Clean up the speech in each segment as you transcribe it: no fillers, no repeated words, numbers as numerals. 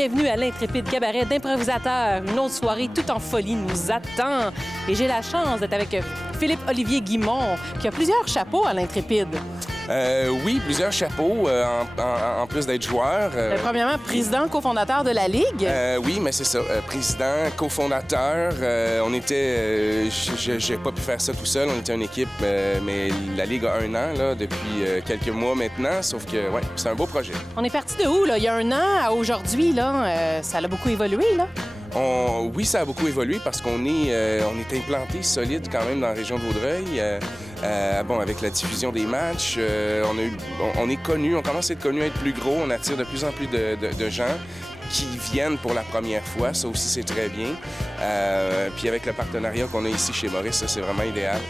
bienvenue à l'Intrépide Cabaret d'improvisateurs. Une autre soirée tout en folie nous attend. Et j'ai la chance d'être avec Philippe-Olivier Guimond, qui a plusieurs chapeaux à l'Intrépide. Oui, plusieurs chapeaux, en plus d'être joueur. Premièrement, président, cofondateur de la Ligue. Oui, mais c'est ça. Président, cofondateur. On était... j'ai pas pu faire ça tout seul. On était une équipe, mais la Ligue a 1 an, là, depuis quelques mois maintenant. Sauf que, ouais, c'est un beau projet. On est parti de où, là? Il y a 1 an à aujourd'hui, là? Ça a beaucoup évolué, là? Oui, ça a beaucoup évolué parce qu'on est implanté solide quand même dans la région de Vaudreuil. Avec la diffusion des matchs, on est connu, on commence à être connu, à être plus gros. On attire de plus en plus de gens qui viennent pour la première fois. Ça aussi, c'est très bien. Puis avec le partenariat qu'on a ici chez Maurice, ça, c'est vraiment idéal.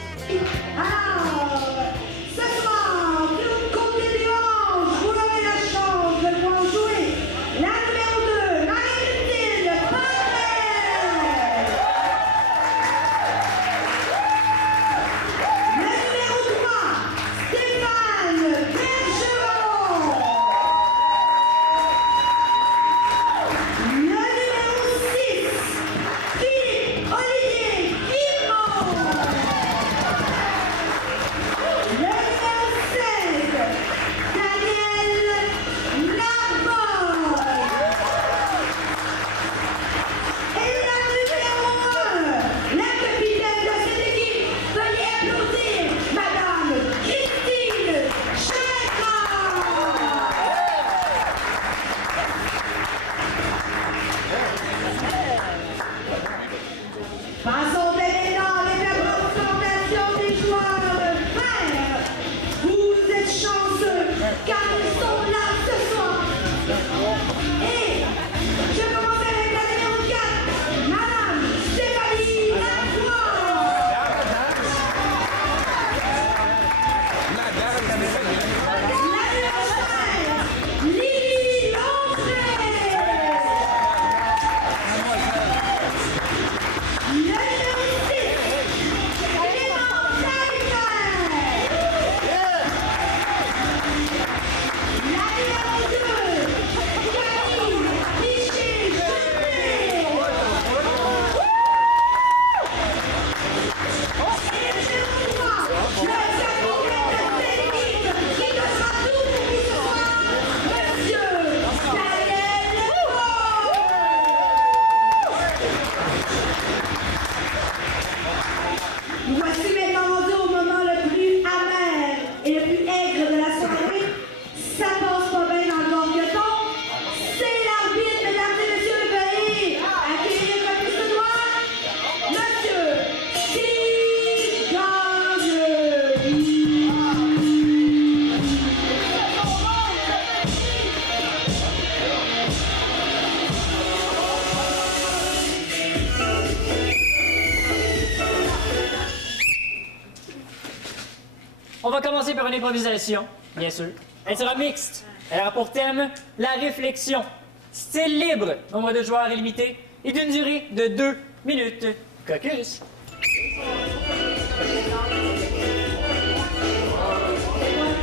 On va commencer par une improvisation, bien sûr. Elle sera mixte. Elle aura pour thème la réflexion. Style libre, nombre de joueurs illimité et d'une durée de 2 minutes. Caucus.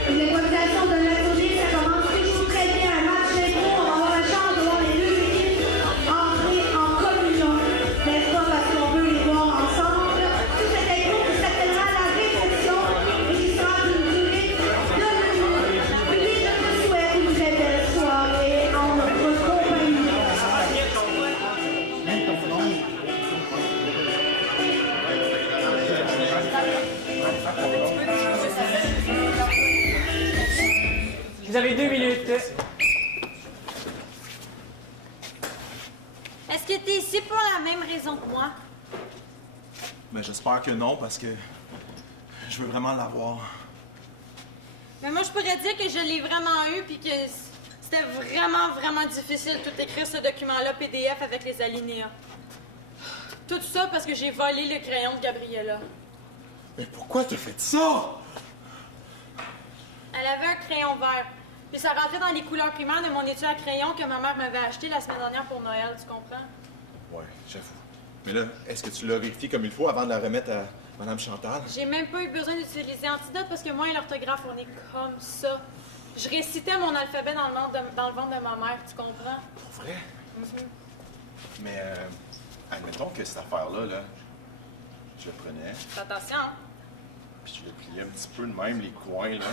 L'improvisation de la tournée, ça commence toujours très bien. Un match d'intro, on va avoir la chance de voir les deux équipes entrer en communion. N'est-ce pas, parce qu'on veut les voir ensemble. Tout cette intro qui s'appellera la réflexion et qui sera d'une durée de 2 minutes. Puis je te souhaite une très belle soirée en notre compagnie. Vous avez 2 minutes. Est-ce que t'es ici pour la même raison que moi? Ben, j'espère que non, parce que je veux vraiment l'avoir. Mais moi, je pourrais dire que je l'ai vraiment eu, puis que c'était vraiment, vraiment difficile tout écrire ce document-là PDF avec les alinéas. Tout ça parce que j'ai volé le crayon de Gabriella. Mais pourquoi t'as fait ça? Elle avait un crayon vert. Puis ça rentrait dans les couleurs primaires de mon étui à crayon que ma mère m'avait acheté la semaine dernière pour Noël, tu comprends? Ouais, j'avoue. Mais là, est-ce que tu l'as vérifié comme il faut avant de la remettre à Mme Chantal? J'ai même pas eu besoin d'utiliser Antidote parce que moi et l'orthographe, on est comme ça. Je récitais mon alphabet dans le ventre de ma mère, tu comprends? Pour vrai? Mais, admettons que cette affaire-là, là, je le prenais, Fais attention. puis je le pliais un petit peu de même, les coins, là.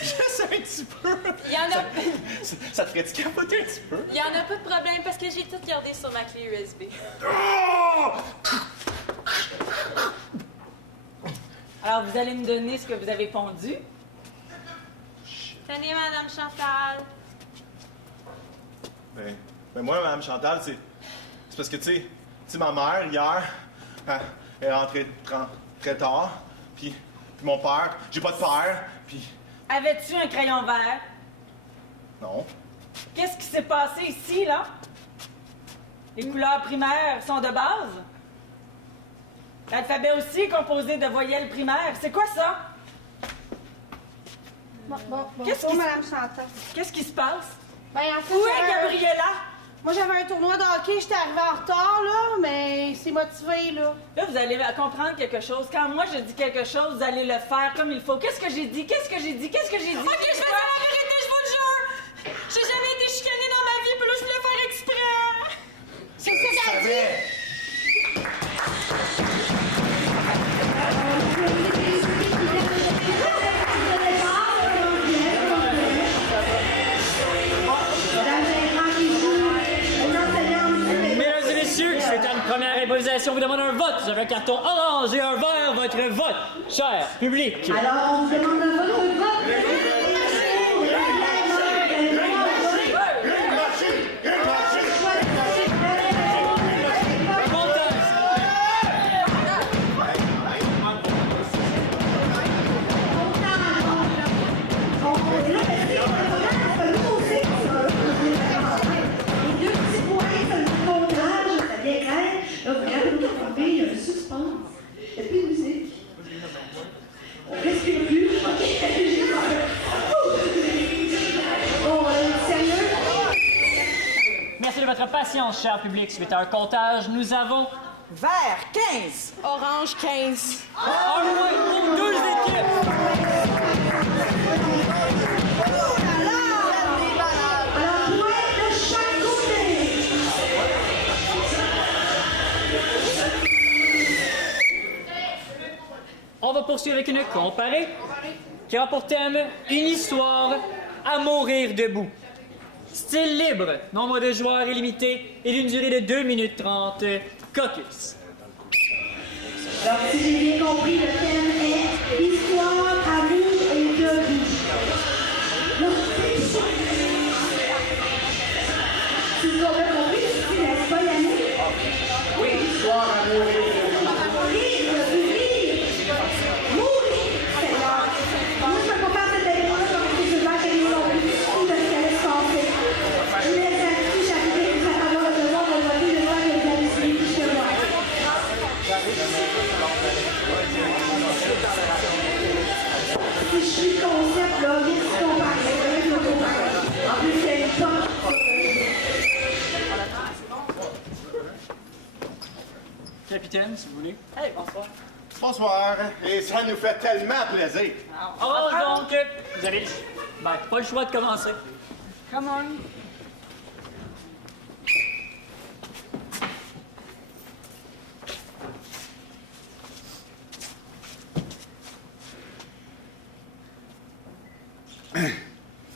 Juste un petit peu. Il y en a... Ça te ferait-tu capoter un petit peu? Il y en a pas de problème parce que j'ai tout gardé sur ma clé USB. Alors, vous allez me donner ce que vous avez pondu? Tenez, Madame Chantal. Ben moi, Mme Chantal, c'est parce que, tu sais, ma mère, hier, elle est rentrée très tard, puis mon père, j'ai pas de père, puis... Avais-tu un crayon vert? Non. Qu'est-ce qui s'est passé ici, là? Les couleurs primaires sont de base? L'alphabet aussi est composé de voyelles primaires. C'est quoi ça? Qu'est-ce qui... Madame Chantal. Qu'est-ce qui se passe? Ben, en fait, Où est Gabriella? Moi, j'avais un tournoi de hockey, j'étais arrivée en retard, là, mais c'est motivé, là. Là, vous allez comprendre quelque chose. Quand moi, je dis quelque chose, vous allez le faire comme il faut. Qu'est-ce que j'ai dit? Qu'est-ce que j'ai dit? Qu'est-ce que j'ai dit? Ok, je vais dire la vérité, je vous le jure! J'ai jamais été chicanée dans ma vie, puis là, je voulais faire exprès! C'est ça qu'elle dit. Mesdames et messieurs, c'est une première improvisation. Vous demande un vote. Vous avez un carton orange et un vert. Votre vote, cher public. Alors, on vous demande votre vote. Merci de votre patience, cher public. Suite à un comptage, nous avons Vert, 15. Orange 15. un point pour 2 équipes. Alors, point de chaque côté. On va poursuivre avec une comparée qui aura pour thème une histoire à mourir debout. Style libre, nombre de joueurs illimité et d'une durée de 2 minutes 30. Caucus. Alors, si j'ai bien compris, le thème est Histoire, amour et debout. Si vous avez compris, n'est-ce pas, Yannick? Oui, histoire, amour et debout. Rire, mourir, Seigneur. Moi, je ne peux pas faire cette épreuve comme si je vais accueillir non plus ou de ce qu'elle laisse passer. Je laisse là-dessus chaque vie pour avoir le devoir de voter le droit que vous avez suivi chez moi. Si je suis concept, là, vite comparé, je me compare. En plus, il y a une porte. Capitaine, si vous voulez. Hey, bonsoir. Bonsoir, et ça nous fait tellement plaisir. Oh, donc, vous avez pas le choix de commencer. Come on.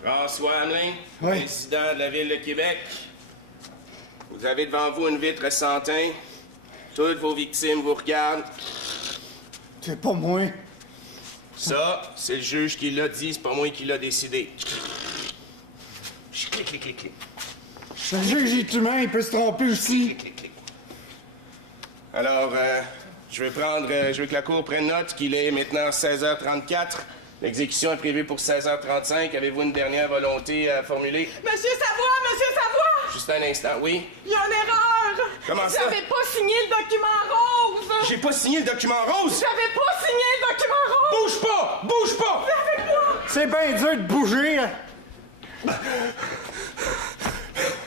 François Hamelin, Oui. président de la Ville de Québec. Vous avez devant vous une vitre sans teint. Toutes vos victimes vous regardent. C'est pas moi. Ça, c'est le juge qui l'a dit, c'est pas moi qui l'a décidé. Clic, clic, clic, clic. Le juge est humain, il peut se tromper aussi. Clic, clic, clic. Alors, je veux que la Cour prenne note qu'il est maintenant 16h34. L'exécution est prévue pour 16h35. Avez-vous une dernière volonté à formuler? Monsieur Savoie! Juste un instant, oui? Il y a une erreur! Comment ça? J'avais pas signé le document rose! J'ai pas signé le document rose! J'avais pas signé le document rose! Bouge pas! Bouge pas! C'est bien dur de bouger. Hein.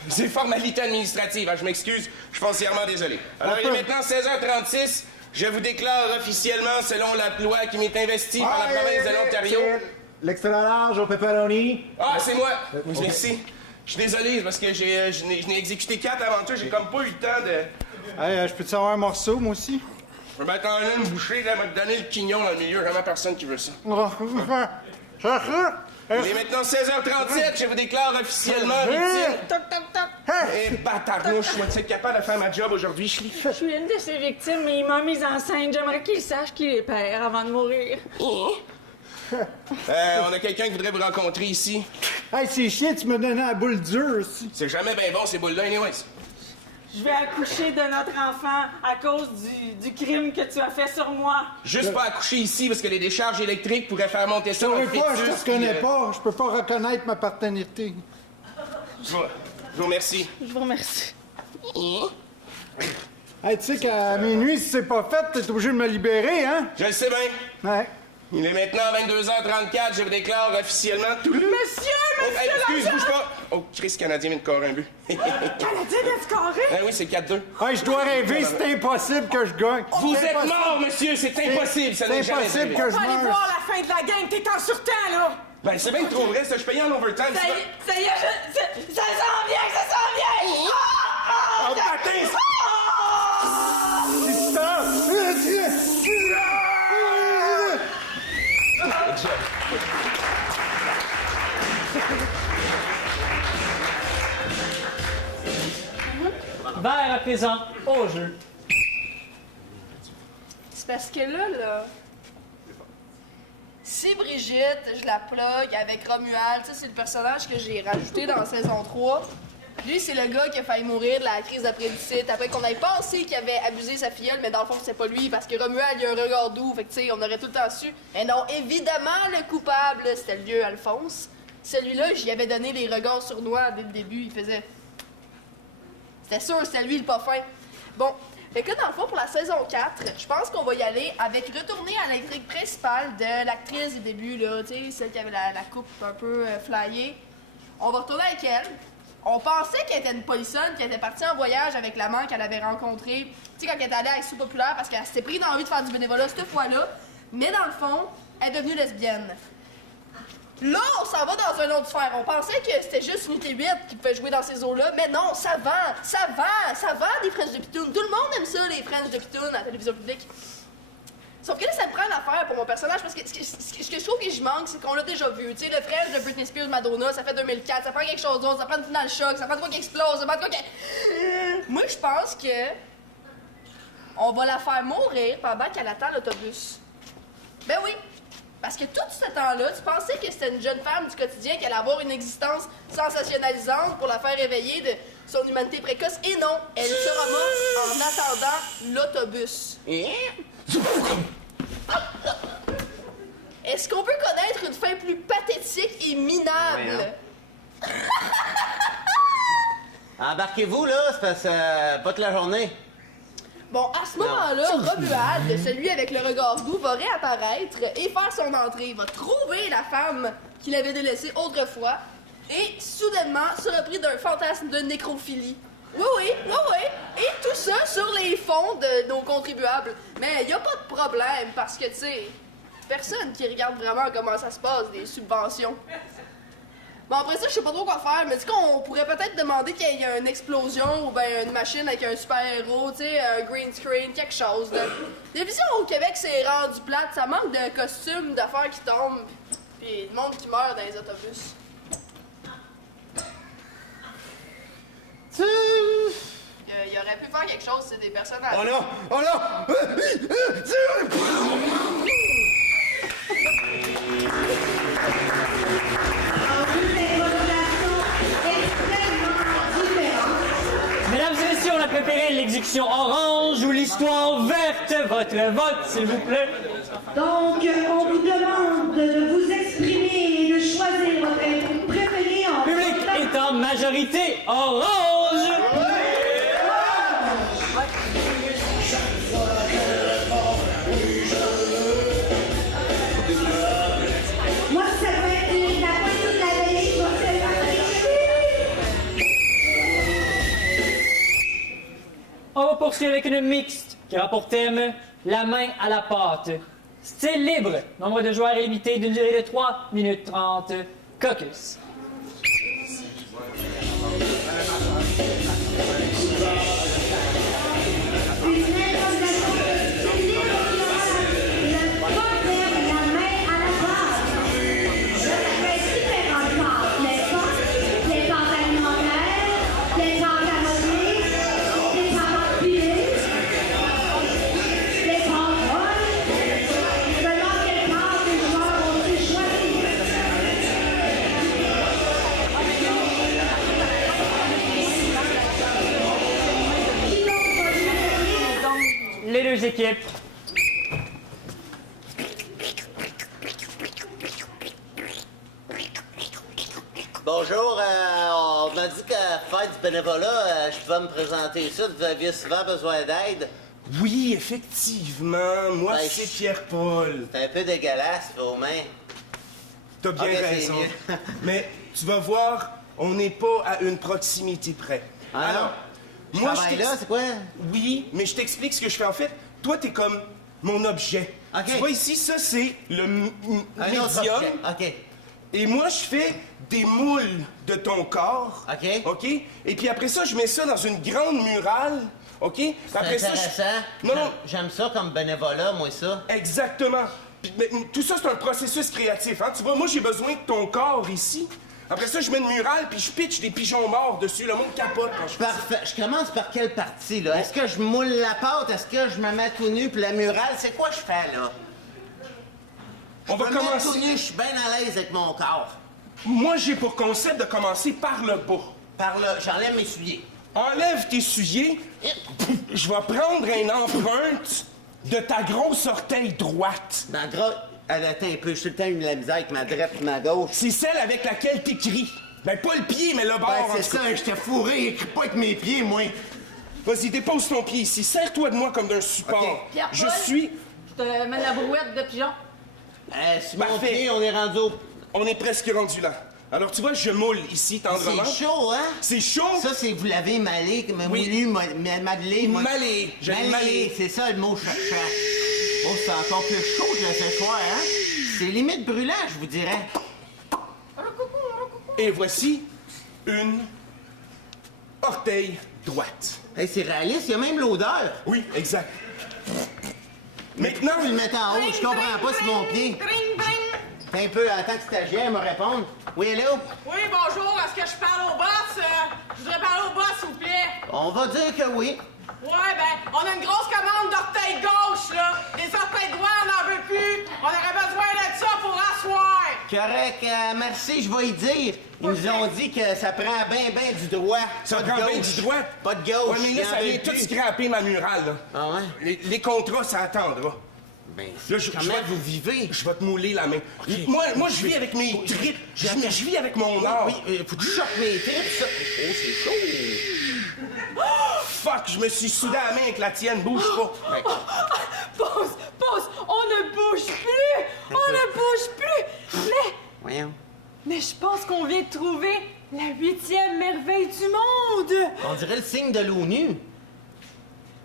C'est formalité administrative, hein, je m'excuse, je suis foncièrement désolé. Alors, il est maintenant 16h36. Je vous déclare officiellement, selon la loi qui m'est investie par la province de l'Ontario. L'extra large au pepperoni. Ah, c'est moi! Merci. Je suis désolé, c'est parce que je n'ai exécuté 4 avant toi, j'ai comme pas eu le temps de... Hey, je peux-tu avoir un morceau, moi aussi? Je vais mettre en une bouchée, là, me donner le quignon dans le milieu, vraiment personne qui veut ça. Ça? Il est maintenant 16h37, je vous déclare officiellement victime. Toc, toc, toc. Eh, bâtarnouche, je vais être capable de faire ma job aujourd'hui, je Je suis une de ses victimes, mais il m'a mise enceinte. J'aimerais qu'il sache qu'il est père avant de mourir. On a quelqu'un qui voudrait vous rencontrer ici. Hey, c'est chiant, tu me donnais la boule dure aussi. C'est jamais bien bon, ces boules-là, anyways. Je vais accoucher de notre enfant à cause du crime que tu as fait sur moi. Juste pas accoucher ici, parce que les décharges électriques pourraient faire monter ça dans le Je te fœtus. reconnais pas, je peux pas reconnaître ma paternité. Je vous remercie. Je vous remercie. Hey, tu sais qu'à minuit, si c'est pas fait, t'es obligé de me libérer, hein? Je le sais bien. Ouais. Il est maintenant 22h34, je vous déclare officiellement tout le... Monsieur, Oh, hey, excuse, bouge pas! Oh, Chris, Canadien vient de scorer un but. Canadien de scorer? Ah oui, c'est 4-2. Hey, je dois rêver, c'est impossible que je gagne. Vous C'est êtes impossible. mort, monsieur, c'est impossible, ça n'est C'est jamais impossible arrivé. que je On va aller meure. voir la fin de la game. T'es en surtemps, là. Ben, c'est bien trop vrai, ça, je payais en overtime. Ça y est, ça s'en vient, ça s'en vient. Oh, patin! Vers à présent au jeu. C'est parce que là, si Brigitte, je la plug avec Romuald, ça c'est le personnage que j'ai rajouté dans la saison 3. Lui, c'est le gars qui a failli mourir de la crise d'appendicite après qu'on ait pensé qu'il avait abusé sa filleule, mais dans le fond, c'est pas lui, parce que Romuald, il a un regard doux, fait que tu sais, on aurait tout le temps su. Mais non, évidemment, le coupable, c'était le vieux Alphonse. Celui-là, j'y avais donné les regards sournois dès le début, il faisait... C'était sûr, c'était lui le pas fin. Bon, fait que dans le fond, pour la saison 4, je pense qu'on va y aller avec retourner à l'intrigue principale de l'actrice du début, là, tu sais, celle qui avait la coupe un peu flyée. On va retourner avec elle. On pensait qu'elle était une polissonne, qu'elle était partie en voyage avec l'amant qu'elle avait rencontré, tu sais, quand elle était allée à Sous Populaire, parce qu'elle s'était pris dans l'envie de faire du bénévolat cette fois-là. Mais dans le fond, elle est devenue lesbienne. Là, on s'en va dans un autre sphère. On pensait que c'était juste Unité 8 qui pouvait jouer dans ces eaux-là, mais non, ça vend des French de Pitoun. Tout le monde aime ça, les French de Pitoun à la télévision publique. Sauf que là, ça me prend l'affaire pour mon personnage, parce que ce que je trouve que je manque, c'est qu'on l'a déjà vu. Tu sais, le French de Britney Spears, Madonna, ça fait 2004, ça prend quelque chose d'autre, ça prend une finale choc, ça prend de quoi qui explose, ça prend de quoi qui... Moi, je pense que... on va la faire mourir pendant qu'elle attend l'autobus. Ben oui! Parce que tout ce temps-là, tu pensais que c'était une jeune femme du quotidien qui allait avoir une existence sensationnalisante pour la faire réveiller de son humanité précoce. Et non, elle sera morte en attendant l'autobus. Est-ce qu'on peut connaître une fin plus pathétique et minable? Embarquez-vous, là, c'est parce que pas toute la journée. Bon, à ce moment-là, Romuald, celui avec le regard doux, va réapparaître et faire son entrée. Il va trouver la femme qu'il avait délaissée autrefois et, soudainement, sera pris d'un fantasme de nécrophilie. Oui. Et tout ça sur les fonds de nos contribuables. Mais il n'y a pas de problème parce que, tu sais, personne qui regarde vraiment comment ça se passe, des subventions. Bon, après ça, je sais pas trop quoi faire, mais tu sais qu'on pourrait peut-être demander qu'il y ait une explosion ou ben une machine avec un super-héros, tu sais, un green screen, quelque chose. Les visions au Québec, c'est rendu plate, ça manque de costumes, d'affaires qui tombent, puis de monde qui meurt dans les autobus. Il aurait pu faire quelque chose, c'est des personnages. Oh non! Oh non! Mesdames et messieurs, on a préparé l'exécution orange ou l'histoire verte. Votre vote, s'il vous plaît. Donc, on vous demande de vous exprimer et de choisir votre intrigue préférée en... Public est en majorité orange. Moi, ça va être la poignée de la veille, je vais faire On va poursuivre avec une mixte qui a pour thème la main à la pâte. Style libre, nombre de joueurs illimité d'une durée de 3 minutes 30. Caucus. l'équipe. Bonjour, on m'a dit que faire du bénévolat, je pouvais me présenter ici. Vous aviez souvent besoin d'aide. Oui, effectivement. Moi, Ben, c'est Pierre-Paul. C'est un peu dégueulasse, vos mains. T'as bien Ok, c'est raison. mieux. Mais tu vas voir, on n'est pas à une proximité près. Ah Alors, non? moi, travaille là, c'est quoi? Oui, mais je t'explique ce que je fais en fait. Toi, t'es comme mon objet. Ok. Tu vois ici, ça, c'est le Un autre médium. objet. OK. Et moi, je fais des moules de ton corps. OK. OK? Et puis après ça, je mets ça dans une grande murale. OK? Après C'est intéressant. Non, non. J'aime ça comme bénévolat, moi, ça. Exactement. Mais tout ça, c'est un processus créatif. Hein? Tu vois, moi, j'ai besoin de ton corps ici. Après ça, je mets une murale, puis je pitche des pigeons morts dessus. Le monde capote quand je fais ça. Parfait. Je commence par quelle partie, là? Est-ce que je moule la pâte? Est-ce que je me mets tout nu? Puis la murale, c'est quoi je fais, là? On va Je me mets commencer. tout nu, je suis bien à l'aise avec mon corps. Moi, j'ai pour concept de commencer par le bas. Par là, j'enlève mes souliers. Enlève tes souliers. Je vais prendre une empreinte de ta grosse orteil droite. Ma grosse... Attends un peu, je suis tout le temps eu de la misère avec ma droite et ma gauche. C'est celle avec laquelle t'écris. Ben, pas le pied, mais le bord. Ben, en c'est tout cas. ça, j'étais fourré, écris pas avec mes pieds, moi. Vas-y, dépose ton pied ici. Serre-toi de moi comme d'un support. Ok. Pierre-Paul? Je suis... Je te mets la brouette de pigeon. Sur mon Parfait. pied, on est rendu au... On est presque rendu là. Alors, tu vois, je moule ici, tendrement. C'est chaud, hein? C'est chaud. Ça, c'est vous l'avez malé, Oui. modelé. Malé. Je l'ai malé. C'est ça le mot que je cherchais. Oh, c'est encore plus chaud que le séchoir, hein? C'est limite brûlant, je vous dirais. Et voici une orteil droite. Hey, c'est réaliste, il y a même l'odeur. Oui, exact. Maintenant, Vous le mettez en haut, je comprends pas sur mon pied. T'es un peu, attends que stagiaire me réponde. Oui, hello? Oui, bonjour. Est-ce que je parle au boss? Je voudrais parler au boss, s'il vous plaît. On va dire que oui. Ouais, ben, on a une grosse commande d'orteils gauche, là. Les orteils droits, on n'en veut plus. On aurait besoin de ça pour asseoir. Correct, merci, je vais y dire. Ils nous ont dit que ça prend bien du droit. ça pas de prend bien gauche. du droit. Pas de gauche. Ouais, mais il là, en ça veut vient tout plus. scraper ma murale, là. Ah ouais? Les contrats, ça attendra. Ben, Là, comment vous vivez? Je vais te mouler la main. Moi, je vis avec mes tripes. Je vis avec mon art. Oui, faut que tu choques mes tripes, ça. Oh, c'est chaud. Fuck, je me suis soudé la main avec la tienne. Bouge pas. Pause, on ne bouge plus. On ne bouge plus. Voyons. Mais je pense qu'on vient de trouver la 8e merveille du monde. On dirait le signe de l'ONU.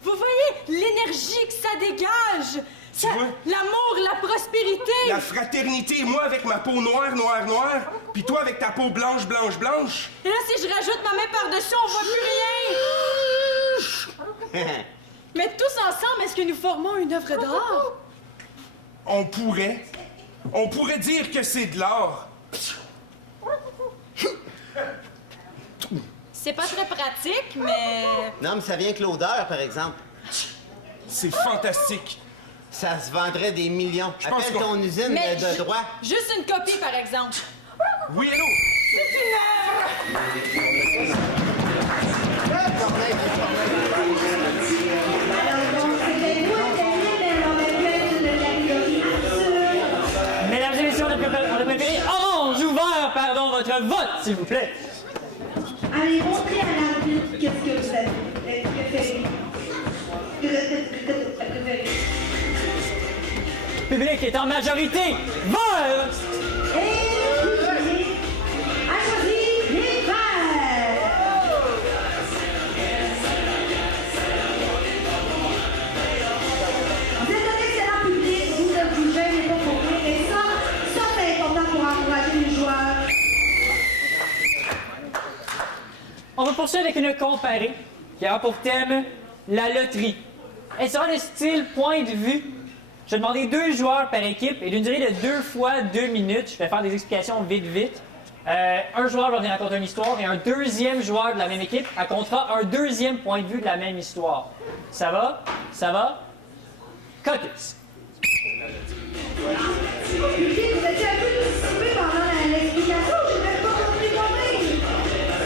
Vous voyez l'énergie que ça dégage. Ça- vois? L'amour, la prospérité. La fraternité, moi avec ma peau noire, puis toi avec ta peau blanche. Et là, si je rajoute ma main par-dessus, on voit plus rien. Mais tous ensemble, est-ce que nous formons une œuvre d'art? On pourrait dire que c'est de l'art. C'est pas très pratique, mais... Non, mais ça vient avec l'odeur, par exemple. C'est fantastique. Ça se vendrait des millions. Je pense Appelle qu'on- ton usine Mais de droit. juste une copie, par exemple. Oui, hello. Alors, donc, c'était vous, David, on a fait de la catégorie absurde. Mesdames et messieurs, on a préféré orange ouvert, pardon, votre vote, s'il vous plaît. Allez, montrez à l'arbitre qu'est-ce que vous avez préféré. Préféré. Le public est en majorité vert. Et le public a choisi les verts. Vous êtes un excellent public, vous ne vous gênez pas pour rire. Et ça c'est important pour encourager les joueurs. On va poursuivre avec une comparée qui aura pour thème la loterie. Elle sera de style point de vue. Je vais demander 2 joueurs par équipe et d'une durée de 2 fois 2 minutes. Je vais faire des explications vite. Un joueur va venir raconter une histoire et un deuxième joueur de la même équipe racontera un deuxième point de vue de la même histoire. Ça va? Ça va? Caucus. Public, vous étiez un peu dissipé pendant l'explication, je n'ai pas compris moi-même.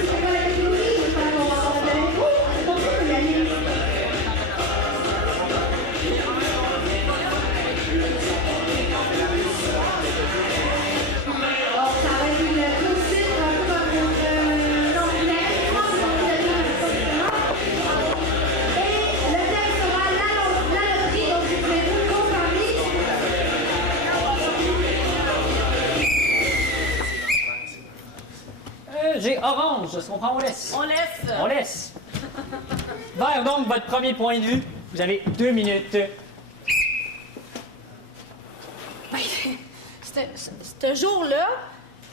C'est pas la catégorie, j'espère qu'on va avoir de l'info. C'est pour ça que y aller. J'ai orange, je comprends, on laisse. On laisse. On laisse. Vert, donc, votre premier point de vue. Vous avez 2 minutes. Ben, ce jour-là,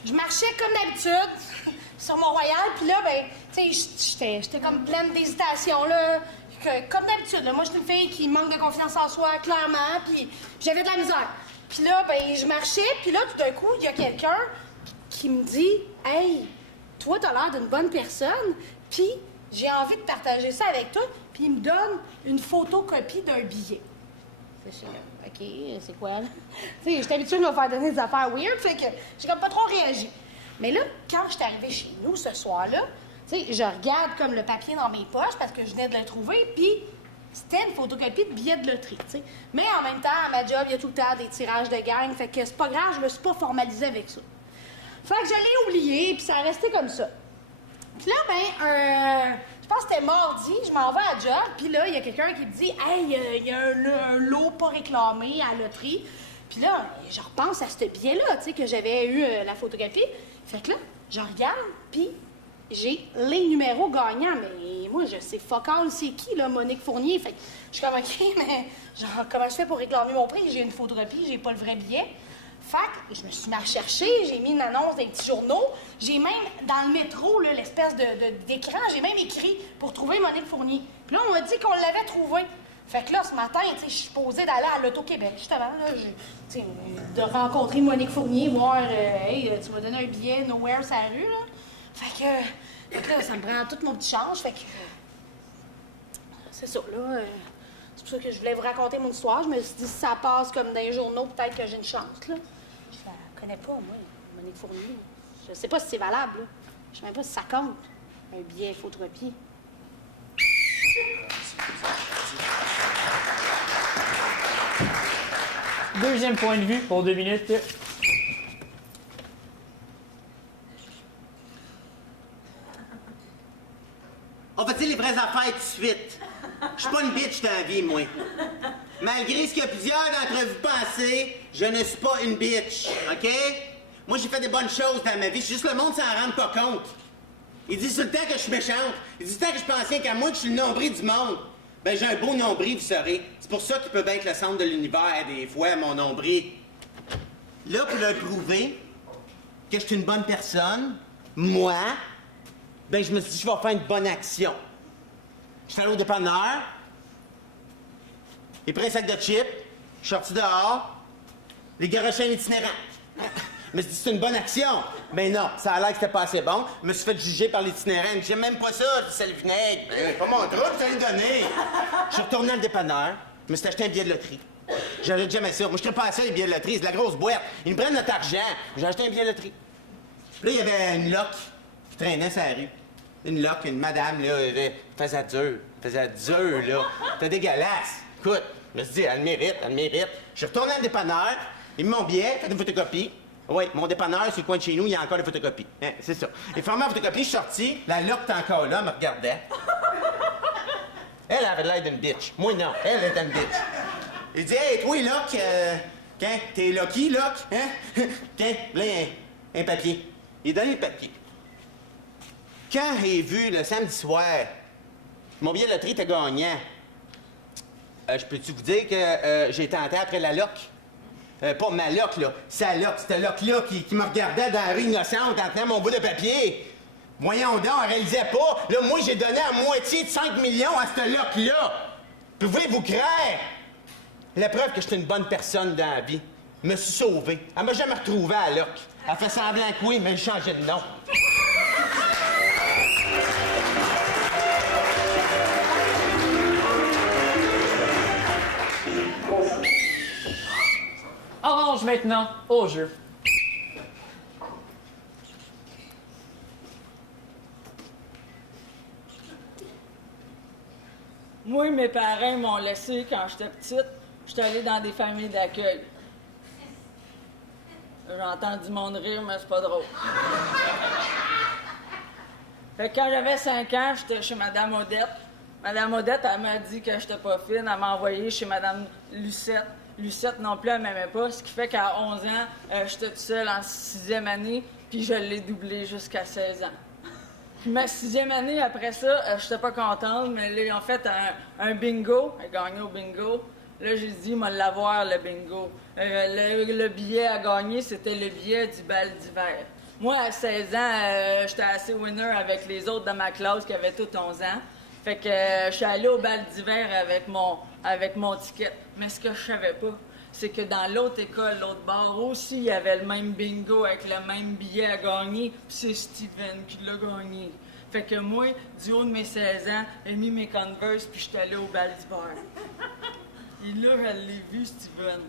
je marchais comme d'habitude sur Mont-Royal, puis là, ben, tu sais, j'étais comme pleine d'hésitation, là. Comme d'habitude, là. Moi, j'étais une fille qui manque de confiance en soi, clairement, puis j'avais de la misère. Puis là, ben, je marchais, puis là, tout d'un coup, il y a quelqu'un qui me dit « Hey, toi, t'as l'air d'une bonne personne, puis j'ai envie de partager ça avec toi. » Puis il me donne une photocopie d'un billet. Je suis comme, OK, c'est quoi, là? Tu sais, j'étais habituée de me faire donner des affaires weird, fait que j'ai comme pas trop réagi. Mais là, quand je suis arrivée chez nous ce soir-là, tu sais, je regarde comme le papier dans mes poches parce que je venais de le trouver, puis c'était une photocopie de billet de loterie, tu sais. Mais en même temps, à ma job, il y a tout le temps des tirages de gang, fait que c'est pas grave, je me suis pas formalisée avec ça. Fait que je l'ai oublié, puis ça a resté comme ça. Puis là, ben, je pense que c'était mardi, je m'en vais à la job, puis là, il y a quelqu'un qui me dit « Hey, il y a un lot pas réclamé à la loterie. » Puis là, je repense à ce billet-là, tu sais, que j'avais eu la photocopie. Fait que là, je regarde, puis j'ai les numéros gagnants, mais moi, je sais fuck all c'est qui, là, Monique Fournier. Fait que je suis comme, OK, mais genre, comment je fais pour réclamer mon prix? J'ai une photocopie, j'ai pas le vrai billet. Fait que je me suis mis à chercher, j'ai mis une annonce dans les petits journaux. J'ai même, dans le métro, là, l'espèce d'écran, j'ai même écrit pour trouver Monique Fournier. Puis là, on m'a dit qu'on l'avait trouvé. Fait que là, ce matin, tu sais, je suis posée d'aller à l'Auto-Québec, justement, là, tu sais, de rencontrer Monique Fournier, voir, hey, tu m'as donné un billet nowhere sur la rue, là. Fait que là, ça me prend tout mon petit change, fait que... c'est ça, là. C'est pour ça que je voulais vous raconter mon histoire. Je me suis dit, si ça passe comme dans les journaux, peut-être que j'ai une chance, là. Je la connais pas, moi, Monique Fournier. Je sais pas si c'est valable, là. Je sais même pas si ça compte, un billet photocopie. Deuxième point de vue pour 2 minutes. On va dire les vraies affaires tout de suite. Je suis pas une bitch dans la vie, moi. Malgré ce que plusieurs d'entre vous pensez, je ne suis pas une bitch, OK? Moi, j'ai fait des bonnes choses dans ma vie. C'est juste le monde s'en rend pas compte. Ils disent tout le temps que je suis méchante. Ils disent tout le temps que je pense rien qu'à moi, que je suis le nombril du monde. Ben, j'ai un beau nombril, vous saurez. C'est pour ça qu'il peut bien être le centre de l'univers, des fois, mon nombril. Là, pour leur prouver que je suis une bonne personne, moi, ben, je me suis dit, je vais faire une bonne action. Je suis allé au dépanneur, j'ai pris un sac de chips, je suis sorti dehors, les garochins itinérants. Je me suis dit, c'est une bonne action. Mais non, ça a l'air que c'était pas assez bon. Je me suis fait juger par l'itinérant. J'aime même pas ça, c'est le vinaigre. C'est pas mon truc, je t'ai donné. Je suis retourné dans le dépanneur, je me suis acheté un billet de loterie. J'aurais jamais ça. Moi, je ne pas à ça, les billets de loterie. C'est de la grosse boîte. Ils me prennent notre argent. J'ai acheté un billet de loterie. Puis là, il y avait une loque qui traînait sur la rue. Une loque, une madame, là, elle faisait dur, là. C'était dégueulasse. Écoute, je me suis dit, elle mérite, elle mérite. Je suis retourné dans le dépanneur, ils me m'ont billet, fait une photocopie. Oui, mon dépanneur, sur le coin de chez nous, il y a encore des photocopies. Hein, c'est ça. Et fermé la photocopie, je suis sorti, la loque était encore là, elle me regardait. Elle avait l'air d'une bitch. Moi, non, elle était une bitch. Il dit, hey, toi, Locke, t'es Lucky, Locke? Hein? Tiens, là, un papier. Il donne le papier. Quand j'ai vu le samedi soir, mon billet de loterie était gagnant, je peux-tu vous dire que j'ai tenté après la loque? Pas ma loque, là. Sa loque, cette loque-là qui me regardait dans la rue innocente en tenant mon bout de papier. Voyons donc, elle réalisait pas. Là, moi, j'ai donné à moitié de 5 millions à cette loque-là. Pouvez-vous croire? La preuve que j'étais une bonne personne dans la vie. Je me suis sauvé. Elle m'a jamais retrouvé à la loque. Elle fait semblant que oui, mais elle changeait de nom. Orange maintenant, au jeu. Moi, mes parents m'ont laissé quand j'étais petite. J'étais allée dans des familles d'accueil. J'ai entendu du monde rire, mais c'est pas drôle. Fait que quand j'avais 5 ans, j'étais chez Madame Odette. Madame Odette, elle m'a dit que j'étais pas fine. Elle m'a envoyé chez Madame Lucette. Lucette non plus, elle m'aimait pas, ce qui fait qu'à 11 ans, j'étais toute seule en 6e année, puis je l'ai doublé jusqu'à 16 ans. Puis ma 6e année, après ça, j'étais pas contente, mais là, ils ont fait un bingo. J'ai gagné au bingo. Là, j'ai dit, moi, l'avoir, le bingo. Le billet à gagner, c'était le billet du bal d'hiver. Moi, à 16 ans, j'étais assez winner avec les autres de ma classe qui avaient tous 11 ans. Fait que je suis allée au bal d'hiver avec mon ticket. Mais ce que je savais pas, c'est que dans l'autre école, l'autre bar aussi, il y avait le même bingo avec le même billet à gagner, puis c'est Steven qui l'a gagné. Fait que moi, du haut de mes 16 ans, j'ai mis mes Converse, puis je suis allée au bal d'hiver. Et là, je l'ai vu, Steven.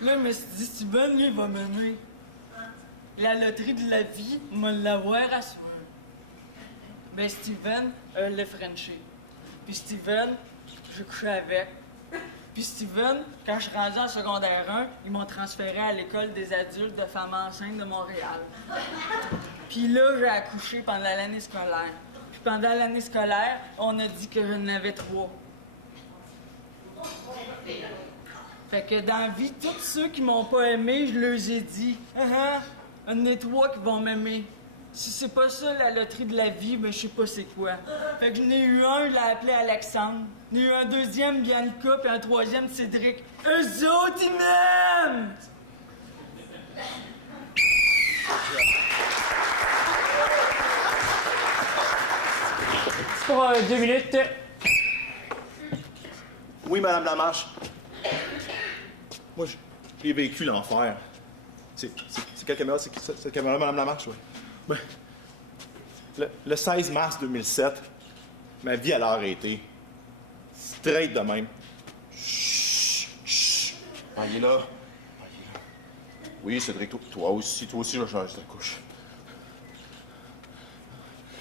Là, je me suis dit, Steven, lui, il va mener. La loterie de la vie, on va l'avoir à soir. Ben, Steven, le Frenché. Puis Steven, je couchais avec. Puis Steven, quand je suis rendu en secondaire 1, ils m'ont transféré à l'école des adultes de femmes enceintes de Montréal. Puis là, j'ai accouché pendant l'année scolaire. Puis pendant l'année scolaire, on a dit que j'en avais 3. Fait que dans la vie, tous ceux qui m'ont pas aimé, je leur ai dit, il y en a 3 qui vont m'aimer. Si c'est pas ça la loterie de la vie, ben je sais pas c'est quoi. Fait que j'en ai eu un, je l'ai appelé Alexandre. J'en ai eu un deuxième, Bianca, puis un troisième, Cédric. Eux autres, ils m'aiment! C'est pour 2 minutes. Oui, Madame Lamarche. Moi, j'ai vécu l'enfer. C'est quelle caméra? C'est cette caméra, Madame Lamarche, oui. Ben, le 16 mars 2007, ma vie elle a arrêté. Straight de même. Chut, chut. Ah, il est là. Ah, il est là. Oui, Cédric, toi aussi, je change ta couche.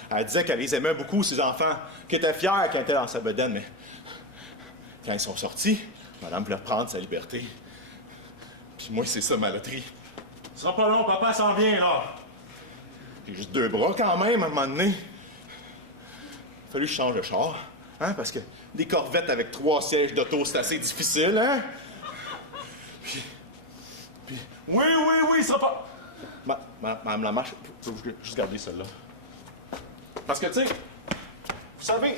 Elle disait qu'elle les aimait beaucoup, ses enfants, qu'elle était fière quand elle était dans sa bedaine, mais quand ils sont sortis, madame voulait reprendre sa liberté. Puis moi, c'est ça, ma loterie. Ce sera pas long, papa s'en vient, là. J'ai juste 2 bras quand même, à un moment donné. Il a fallu que je change de char, hein, parce que des Corvettes avec 3 sièges d'auto, c'est assez difficile, hein. Puis oui, il sera pas... Madame Lamarche, je peux juste garder celle-là. Parce que, tu sais, vous savez,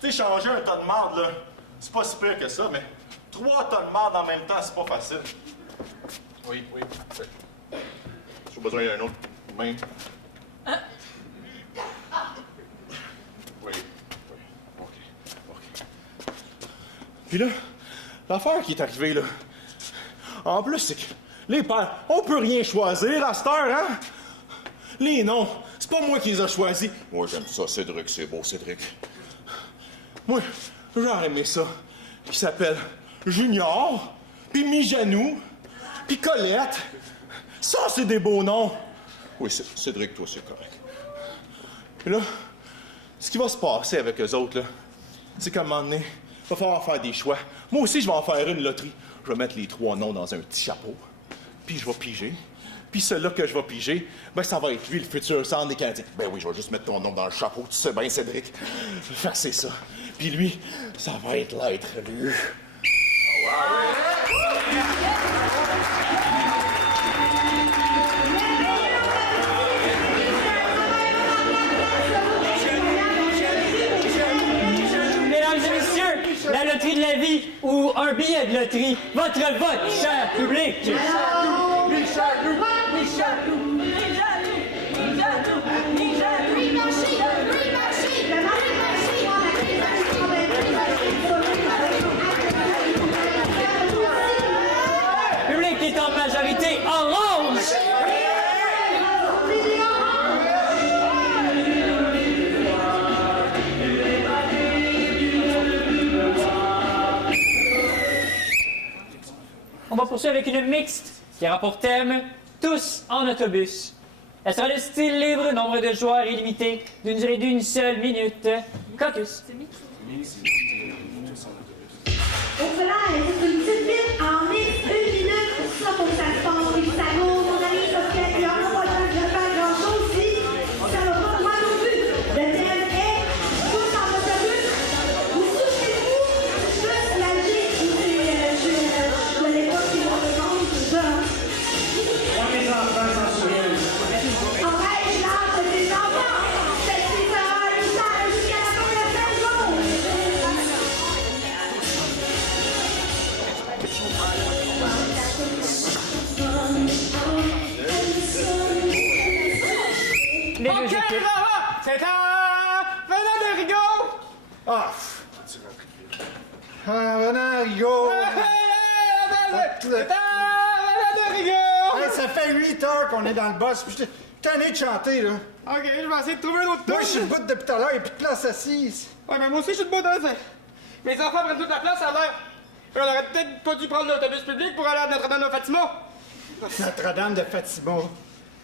tu sais, changer un tas de marde, là, c'est pas si pire que ça, mais 3 tas de marde en même temps, c'est pas facile. Oui. J'ai besoin d'un autre main. Oui. OK. Puis là, l'affaire qui est arrivée, là, en plus, c'est que les pères, on peut rien choisir à cette heure, hein? Les noms, c'est pas moi qui les ai choisis. Moi, j'aime ça, Cédric, c'est beau, Cédric. Moi, j'aurais aimé ça. Qui s'appelle Junior, puis Mijanou, puis Colette. Ça, c'est des beaux noms. Oui, Cédric, toi, c'est correct. Et là, ce qui va se passer avec eux autres, là, c'est qu'à un moment donné, il va falloir faire des choix. Moi aussi, je vais en faire une loterie. Je vais mettre les 3 noms dans un petit chapeau, puis je vais piger. Puis celui-là que je vais piger, ben ça va être lui, le futur centre des Canadiens. Ben oui, je vais juste mettre ton nom dans le chapeau, tu sais bien, Cédric. Fait que c'est ça. Puis lui, ça va être l'être, lui. Mesdames et messieurs, la loterie de la vie ou un billet de loterie, votre vote, cher public. Public est en majorité orange. On va poursuivre avec une mixte qui aura pour thème « Tous en autobus ». Elle sera de style libre, nombre de joueurs illimité, d'une durée d'1 seule minute. Caucus. Au clair, c'est une petite bite en mix, 1 minute. Ça, faut que ça se passe, et que ça goûte, mon ami, parce qu'il n'y aura pas le temps de faire grand-chose ici. Ça va pas droit au but. Le thème est tous en autobus. Vous souvenez-vous, juste la G, je connais pas si on le compte, c'est ça. Empêche l'art de tes enfants. Cette les deux OK, équipes. bravo! C'est à Venant de Rigaud! Ah! Venant, Rigaud! C'est à Venant de Rigaud! Hey, ça fait 8 heures qu'on est dans le boss, puis je suis tanné de chanter, là. OK, je vais essayer de trouver un autre tour. Moi, je suis debout depuis tout à l'heure, il n'y a plus de place assise. Ouais, mais moi aussi, je suis debout d'un. Mes enfants prennent toute la place à l'heure. On aurait peut-être pas dû prendre l'autobus public pour aller à Notre-Dame de Fatima. Notre-Dame de Fatima.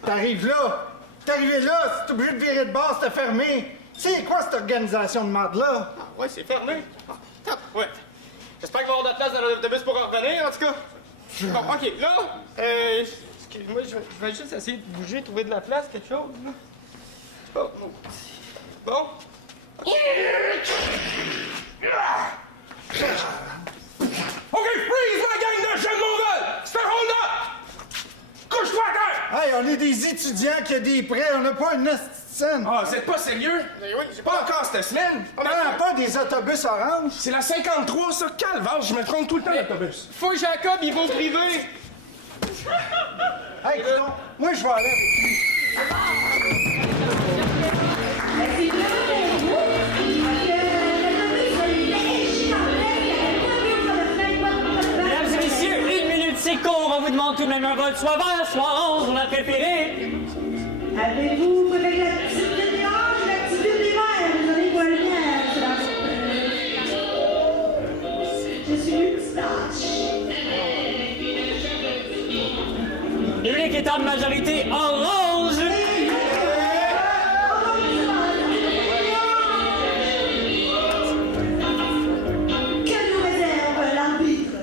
T'arrives là. T'es arrivé là, t'es obligé de virer de bord, c'était fermé. C'est quoi cette organisation de merde-là? Ah, ouais, c'est fermé. Ah, ouais. J'espère qu'il va y avoir de la place dans l'autobus pour en revenir, en tout cas. Bon, OK, là, excuse-moi, je vais juste essayer de bouger, trouver de la place, quelque chose, là. Oh, non. Bon. OK, freeze, la gang de jeunes mongols! C'est un hold-up! Couche-toi à terre! Hey, on est des étudiants qui ont des prêts, on n'a pas une hostie de scène. Ah, vous êtes pas sérieux? Oui, j'ai Pas encore cette semaine? On n'a pas des autobus orange. C'est la 53, ça, calvaire, je me trompe tout le temps l'autobus. Fouille Jacob, il va au privé! Hey, coudonc, moi, je vais aller avec lui. C'est bien pour vous. Mesdames et messieurs, 1 minute c'est court. On vous demande tout de même un vote, soit vert, soit orange. On a préféré. Avez-vous préféré la petite de nuage ou la petite de l'hiver? Vous avez quoi le bien? Je suis moustache. Le public est en majorité orange. Que nous réserve l'arbitre?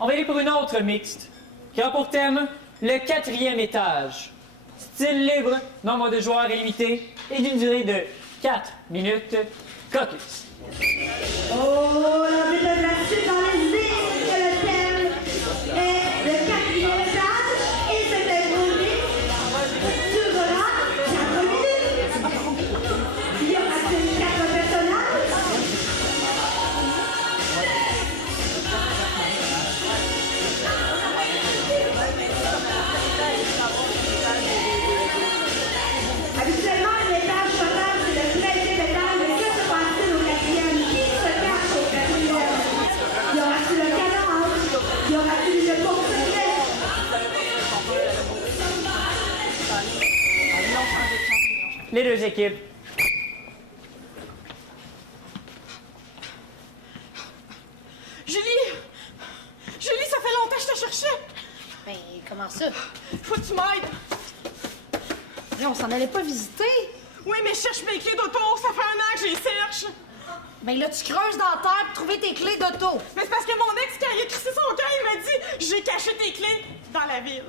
On va aller pour une autre mixte qui a pour thème le 4e étage. Style libre, nombre de joueurs illimité et d'une durée de 4 minutes. Caucus. Oh, l'arbitre de la suite dans les idées que le thème est le 4e étage et c'est imposé durera 4 minutes. Y aura-t-il 4 personnages? Habituellement, l'étage total, c'est le 13e étage, mais que se passe-t-il au 4e? Qui se cache au 4e? Y aura-t-il le cadavre? Y aura-t-il le portrait? Les deux équipes. Julie! Julie, ça fait longtemps que je te cherchais! Ben, comment ça? Faut que tu m'aides! Mais on s'en allait pas visiter. Oui, mais je cherche mes clés d'auto, ça fait 1 an que je les cherche! Ben là, tu creuses dans la terre pour trouver tes clés d'auto. Mais c'est parce que mon ex, quand il a crissé son camp, il m'a dit « J'ai caché tes clés dans la ville. »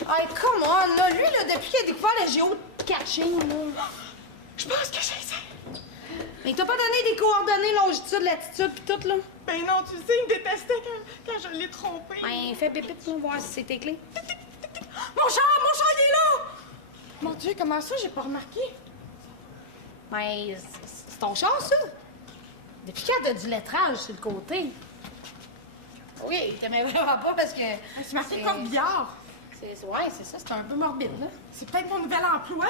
Hey, come on, là. Lui, là, depuis qu'il a découvert le géo-catching, là. Je pense que j'essaie. Mais t'as pas donné des coordonnées, longitude, latitude pis tout, là? Ben non, tu sais, il me détestait quand je l'ai trompé. Ben, fais pépite, nous, voir si c'est tes clés. Mon char, il est là! Mon Dieu, comment ça, j'ai pas remarqué? Ben, c'est ton char, ça? Depuis quand t'as du lettrage sur le côté? Oui, t'aimais vraiment pas parce que... C'est marqué corbillard. Ouais, c'est ça, c'est un peu morbide, là. C'est peut-être mon nouvel emploi.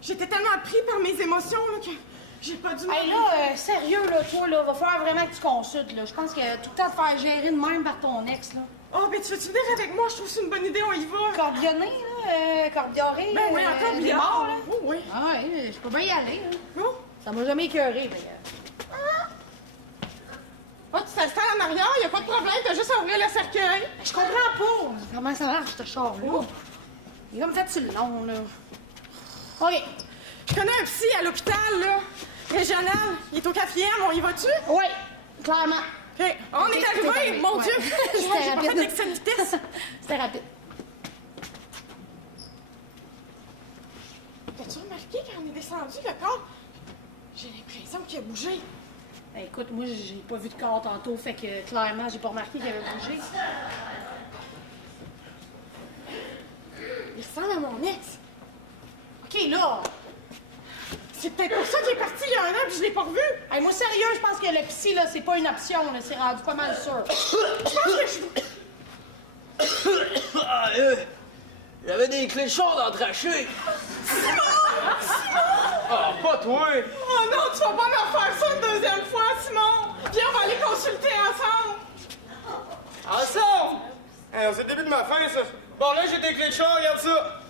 J'étais tellement pris par mes émotions là, que j'ai pas dû... Hey, là, sérieux, là, toi, là, va falloir vraiment que tu consultes, là. Je pense que tout le temps te faire gérer de même par ton ex, là. Oh, ben tu veux-tu venir avec moi? Je trouve que c'est une bonne idée, on y va. Corbillonné, là, corbilloré. Ben oui, encore des bien. morts, là. Oh, oui. Ah ouais, je peux bien y aller, là. Non? Ça m'a jamais écœuré, mais... Oh, tu t'installes en arrière, y a pas de problème, t'as juste à ouvrir le cercueil. Je comprends pas comment ça marche, ce char-là. Il va me faire sur le long, là. OK. Je connais un psy à l'hôpital, là, régional. Il est au 4e, on y va-tu? Oui, clairement. OK. On est arrivé, mon Dieu! C'était J'ai pas fait rapide. d'excès de vitesse. C'était rapide. T'as-tu remarqué quand on est descendu, le corps? J'ai l'impression qu'il a bougé. Ben, écoute, moi, j'ai pas vu de corps tantôt, fait que clairement, j'ai pas remarqué qu'il avait bougé. Il ressemble à mon ex. OK, là! C'est peut-être pour ça qu'il est parti il y a 1 an puis je l'ai pas revu. Hey, moi, sérieux, je pense que le psy, là, c'est pas une option, là. C'est rendu pas mal sûr. Je pense que je... J'avais j'avais des clés chaudes d'entracher. Ah, pas toi! Oh non, tu vas pas me refaire ça une deuxième fois, Simon! Viens, on va aller consulter ensemble! Ensemble! C'est le début de ma fin, ça. Bon, là, j'ai des clés de char, regarde ça.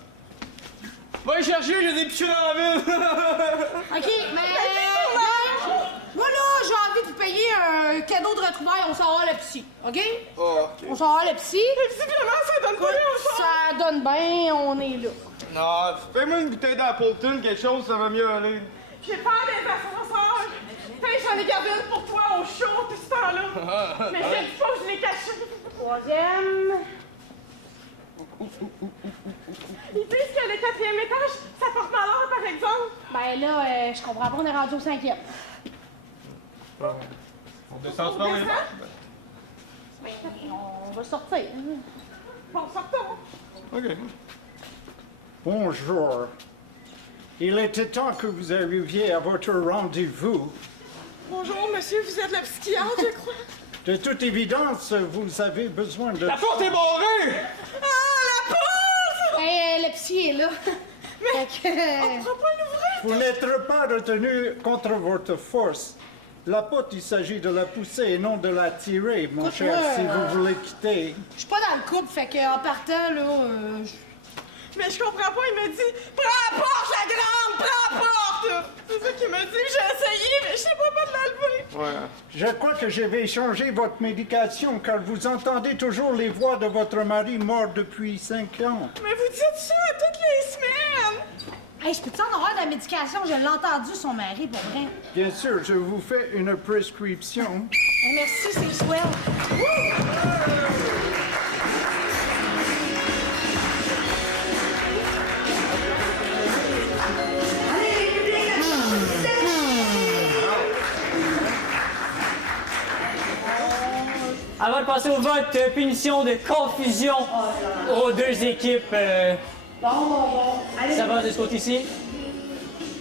Va y chercher, j'ai des pichets dans la ville. OK, mais... Moi, là, j'ai envie de vous payer un cadeau de retrouvailles. On s'en va à la psy, OK? Oh, OK. On s'en va à la psy. Visiblement, ça donne bien au soir. Ça donne bien, on est là. Non, fais-moi une bouteille d'Appleton, quelque chose, ça va mieux aller. J'ai peur des ascenseurs. J'en ai gardé une pour toi au chaud tout ce temps-là. Mais je te dis pas que je l'ai caché. Troisième. Ils disent que le 4e étage, ça porte malheur, par exemple. Ben là, je comprends pas, on est rendu au 5e. On descend pas, On va sortir. Bon, sortons. OK. Bonjour. Il était temps que vous arriviez à votre rendez-vous. Bonjour, monsieur, vous êtes le psychiatre, je crois. De toute évidence, vous avez besoin de... La porte est barrée! Ah, la porte! Le psy est là. Mais on ne pourra pas l'ouvrir. Vous n'êtes pas retenu contre votre force. La porte, il s'agit de la pousser et non de la tirer, mon cher, si vous voulez quitter. Je suis pas dans le couple, fait qu'en partant, là... Mais je comprends pas, il me dit « Prends la porte, la grande! Prends la porte! » C'est ça qu'il me dit. J'ai essayé, mais je sais pas de l'enlever. Ouais. Je crois que je vais changer votre médication, car vous entendez toujours les voix de votre mari mort depuis 5 ans. Mais vous dites ça toutes les semaines! Hey, je peux-tu en avoir de la médication? Je l'ai entendu, son mari, pour vrai. Bien sûr, je vous fais une prescription. Merci, c'est swell. Avant de passer au vote, punition de confusion aux deux équipes. Ça va de ce côté-ci?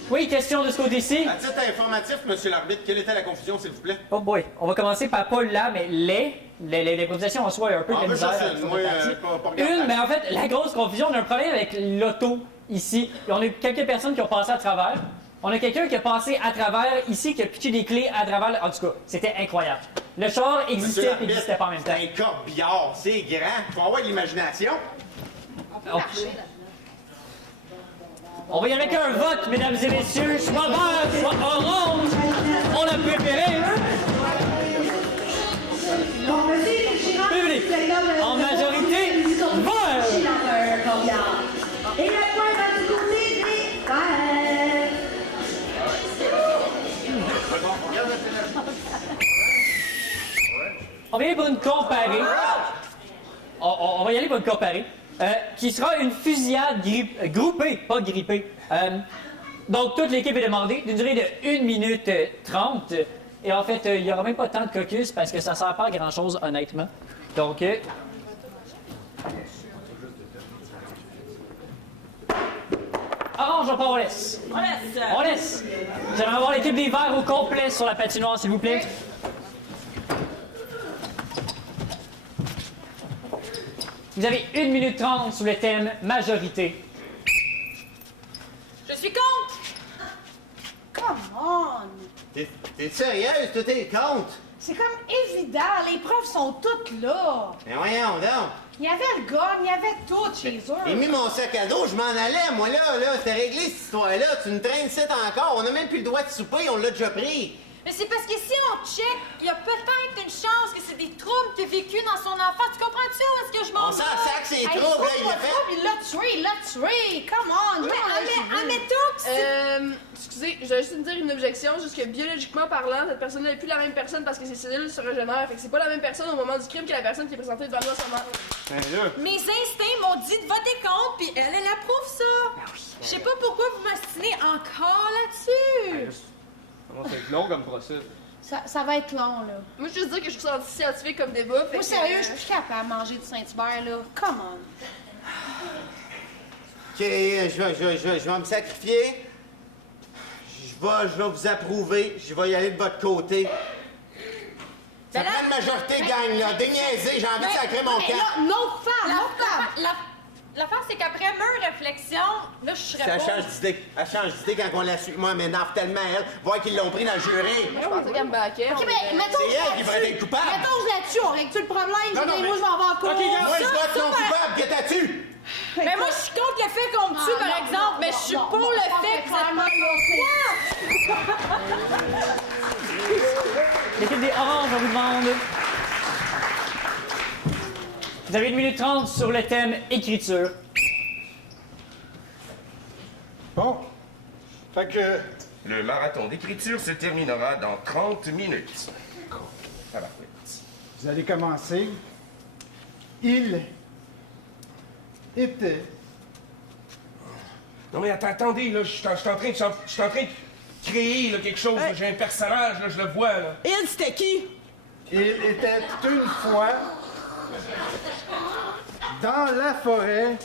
Oui, question de ce côté-ci. À titre informatif, monsieur l'arbitre, quelle était la confusion, s'il vous plaît? Oh boy, on va commencer par pas là, mais l'improvisation en soi est un peu de la misère. Une, mais en fait, la grosse confusion, on a un problème avec l'auto ici. Et on a quelques personnes qui ont passé à travers. On a quelqu'un qui a passé à travers ici, qui a pitché des clés à travers. En tout cas, c'était incroyable. Le char existait et n'existait pas en même temps. C'est un corbillard, c'est grand. Faut avoir de l'imagination. On va y aller avec un vote, mesdames et messieurs. Soit vert, soit orange. On a préféré. Public. En majorité, vert. Et le point va du côté des verts. On va y aller pour une comparée. On va y aller pour une comparée. Qui sera une fusillade groupée, pas grippée. Donc, toute l'équipe est demandée d'une durée de 1 minute 30. Et en fait, il n'y aura même pas tant de caucus parce que ça ne sert pas à grand-chose, honnêtement. Donc, orange, on laisse. On laisse. On laisse. J'aimerais avoir l'équipe des Verts au complet sur la patinoire, s'il vous plaît. Vous avez 1 minute 30 sous le thème majorité. Je suis contre! Come on! T'es sérieuse? Tout est contre? C'est comme évident, les preuves sont toutes là. Mais voyons donc. Il y avait le gun, il y avait tout chez eux. J'ai mis mon sac à dos, je m'en allais, moi là, c'était réglé cette histoire-là. Tu nous traînes ici encore, on a même plus le droit de souper, on l'a déjà pris. Mais c'est parce que si on check, il y a peut-être une chance que c'est des troubles qu'il a vécu dans son enfance. Tu comprends-tu où est-ce que je m'en vais? On s'en sac, c'est troubles, là, il l'a fait. Il l'a tué, come on! Mais admettons que c'est... Excusez, je vais juste me dire une objection, juste que biologiquement parlant, cette personne-là n'est plus la même personne parce que ses cellules se régénèrent. Fait que c'est pas la même personne au moment du crime que la personne qui est présentée devant nous à ce moment. Mes instincts m'ont dit de voter contre, puis elle approuve ça. Je sais pas pourquoi vous m'astinez encore là-dessus. Comment ça va être long comme procès? Ça va être long, là. Moi, je veux juste dire que je trouve ça anti-scientifique comme débat. Moi, sérieux, je suis plus capable de manger du Saint-Hubert, là. Come on. OK, je vais me sacrifier. Je vais vous approuver. Je vais y aller de votre côté. Ça prend une majorité gagne, là. Déniaiser, j'ai envie de sacrer mon camp. Non, femme, non, femme. L'affaire, c'est qu'après mûre réflexion, là, je serais Ça pas... change d'idée. Elle change d'idée quand on la suit. Moi, elle m'énerve tellement, elle. Voir qu'ils l'ont pris dans le jury. Je pensais qu'elle me baquait. OK, mais mettons C'est elle qui va être coupable. Mettons là-dessus, on règle-tu le problème? Non, non, Moi, mais- je vais avoir cours. Moi, je dois être non coupable. Qu'est-ce que t'as-tu? Mais moi, je suis contre le fait qu'on me tue, par exemple, mais je suis pour le fait que ça me... L'équipe des Oranges, on vous demande. Vous avez 1 minute 30 sur le thème écriture. Bon. Fait que... Le marathon d'écriture se terminera dans 30 minutes. Vous allez commencer. Il était... Non, mais attendez, là, je suis en train de créer là, quelque chose. là. J'ai un personnage, là, je le vois, là. Il, c'était qui? Il était une fois dans la forêt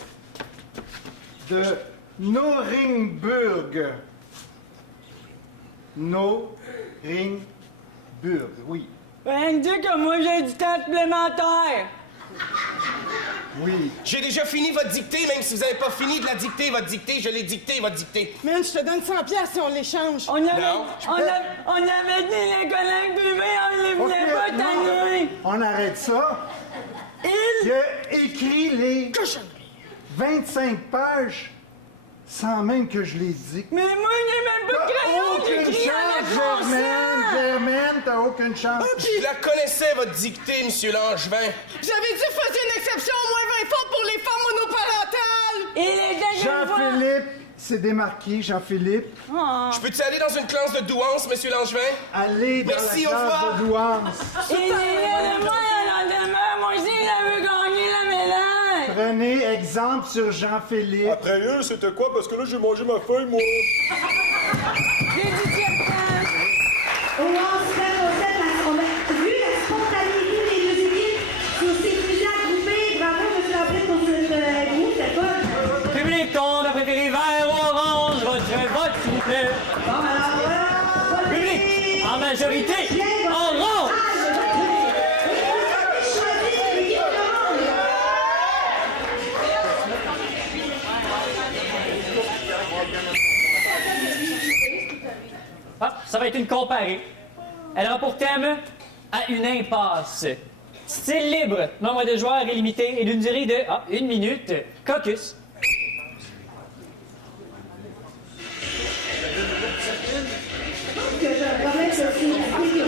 de Noringburg. Noringburg, oui. Ben, dis que moi, j'ai du temps supplémentaire. Oui. J'ai déjà fini votre dictée, même si vous n'avez pas fini de la dicter, votre dictée. Je l'ai dictée, votre dictée. Man, je te donne 100$ si on l'échange. On avait dit les collègues privés, on les voulait Ok, pas non, tanner. on arrête ça. Il a écrit les 25 pages sans même que je les dicte. Mais moi, j'ai même pas de crayon, Aucune j'écris chance, avec mon Germaine, sang. Germaine, t'as aucune chance. Je la connaissais, votre dictée, monsieur Langevin. J'avais dit faisait une exception au moins 20 fois pour les femmes monoparentales. Et les dernières fois... Jean-Philippe, c'est démarqué, Jean-Philippe. Je peux-tu aller dans une classe de douance, monsieur Langevin? Allez dans Merci, la au classe revoir. de douance. Et les moi, la demeure, moi aussi, il avait gagné la médaille. Prenez exemple sur Jean-Philippe. Après eux, c'était quoi? Parce que là, j'ai mangé ma feuille, moi. J'ai dit tiers-temps. Au 11 vu la spontanéité des deux équipes sur ces fusils groupés, bravo, M. Labré, pour ce groupe, c'est pas... Public, on a préféré vert ou orange. Votre vote, s'il vous plaît. Bon, alors voilà. Public, en majorité, orange. Ah, ça va être une comparée. Elle aura pour thème à une impasse. Style libre, nombre de joueurs illimité et d'une durée de 1 minute. Caucus. Que je remets sur ces que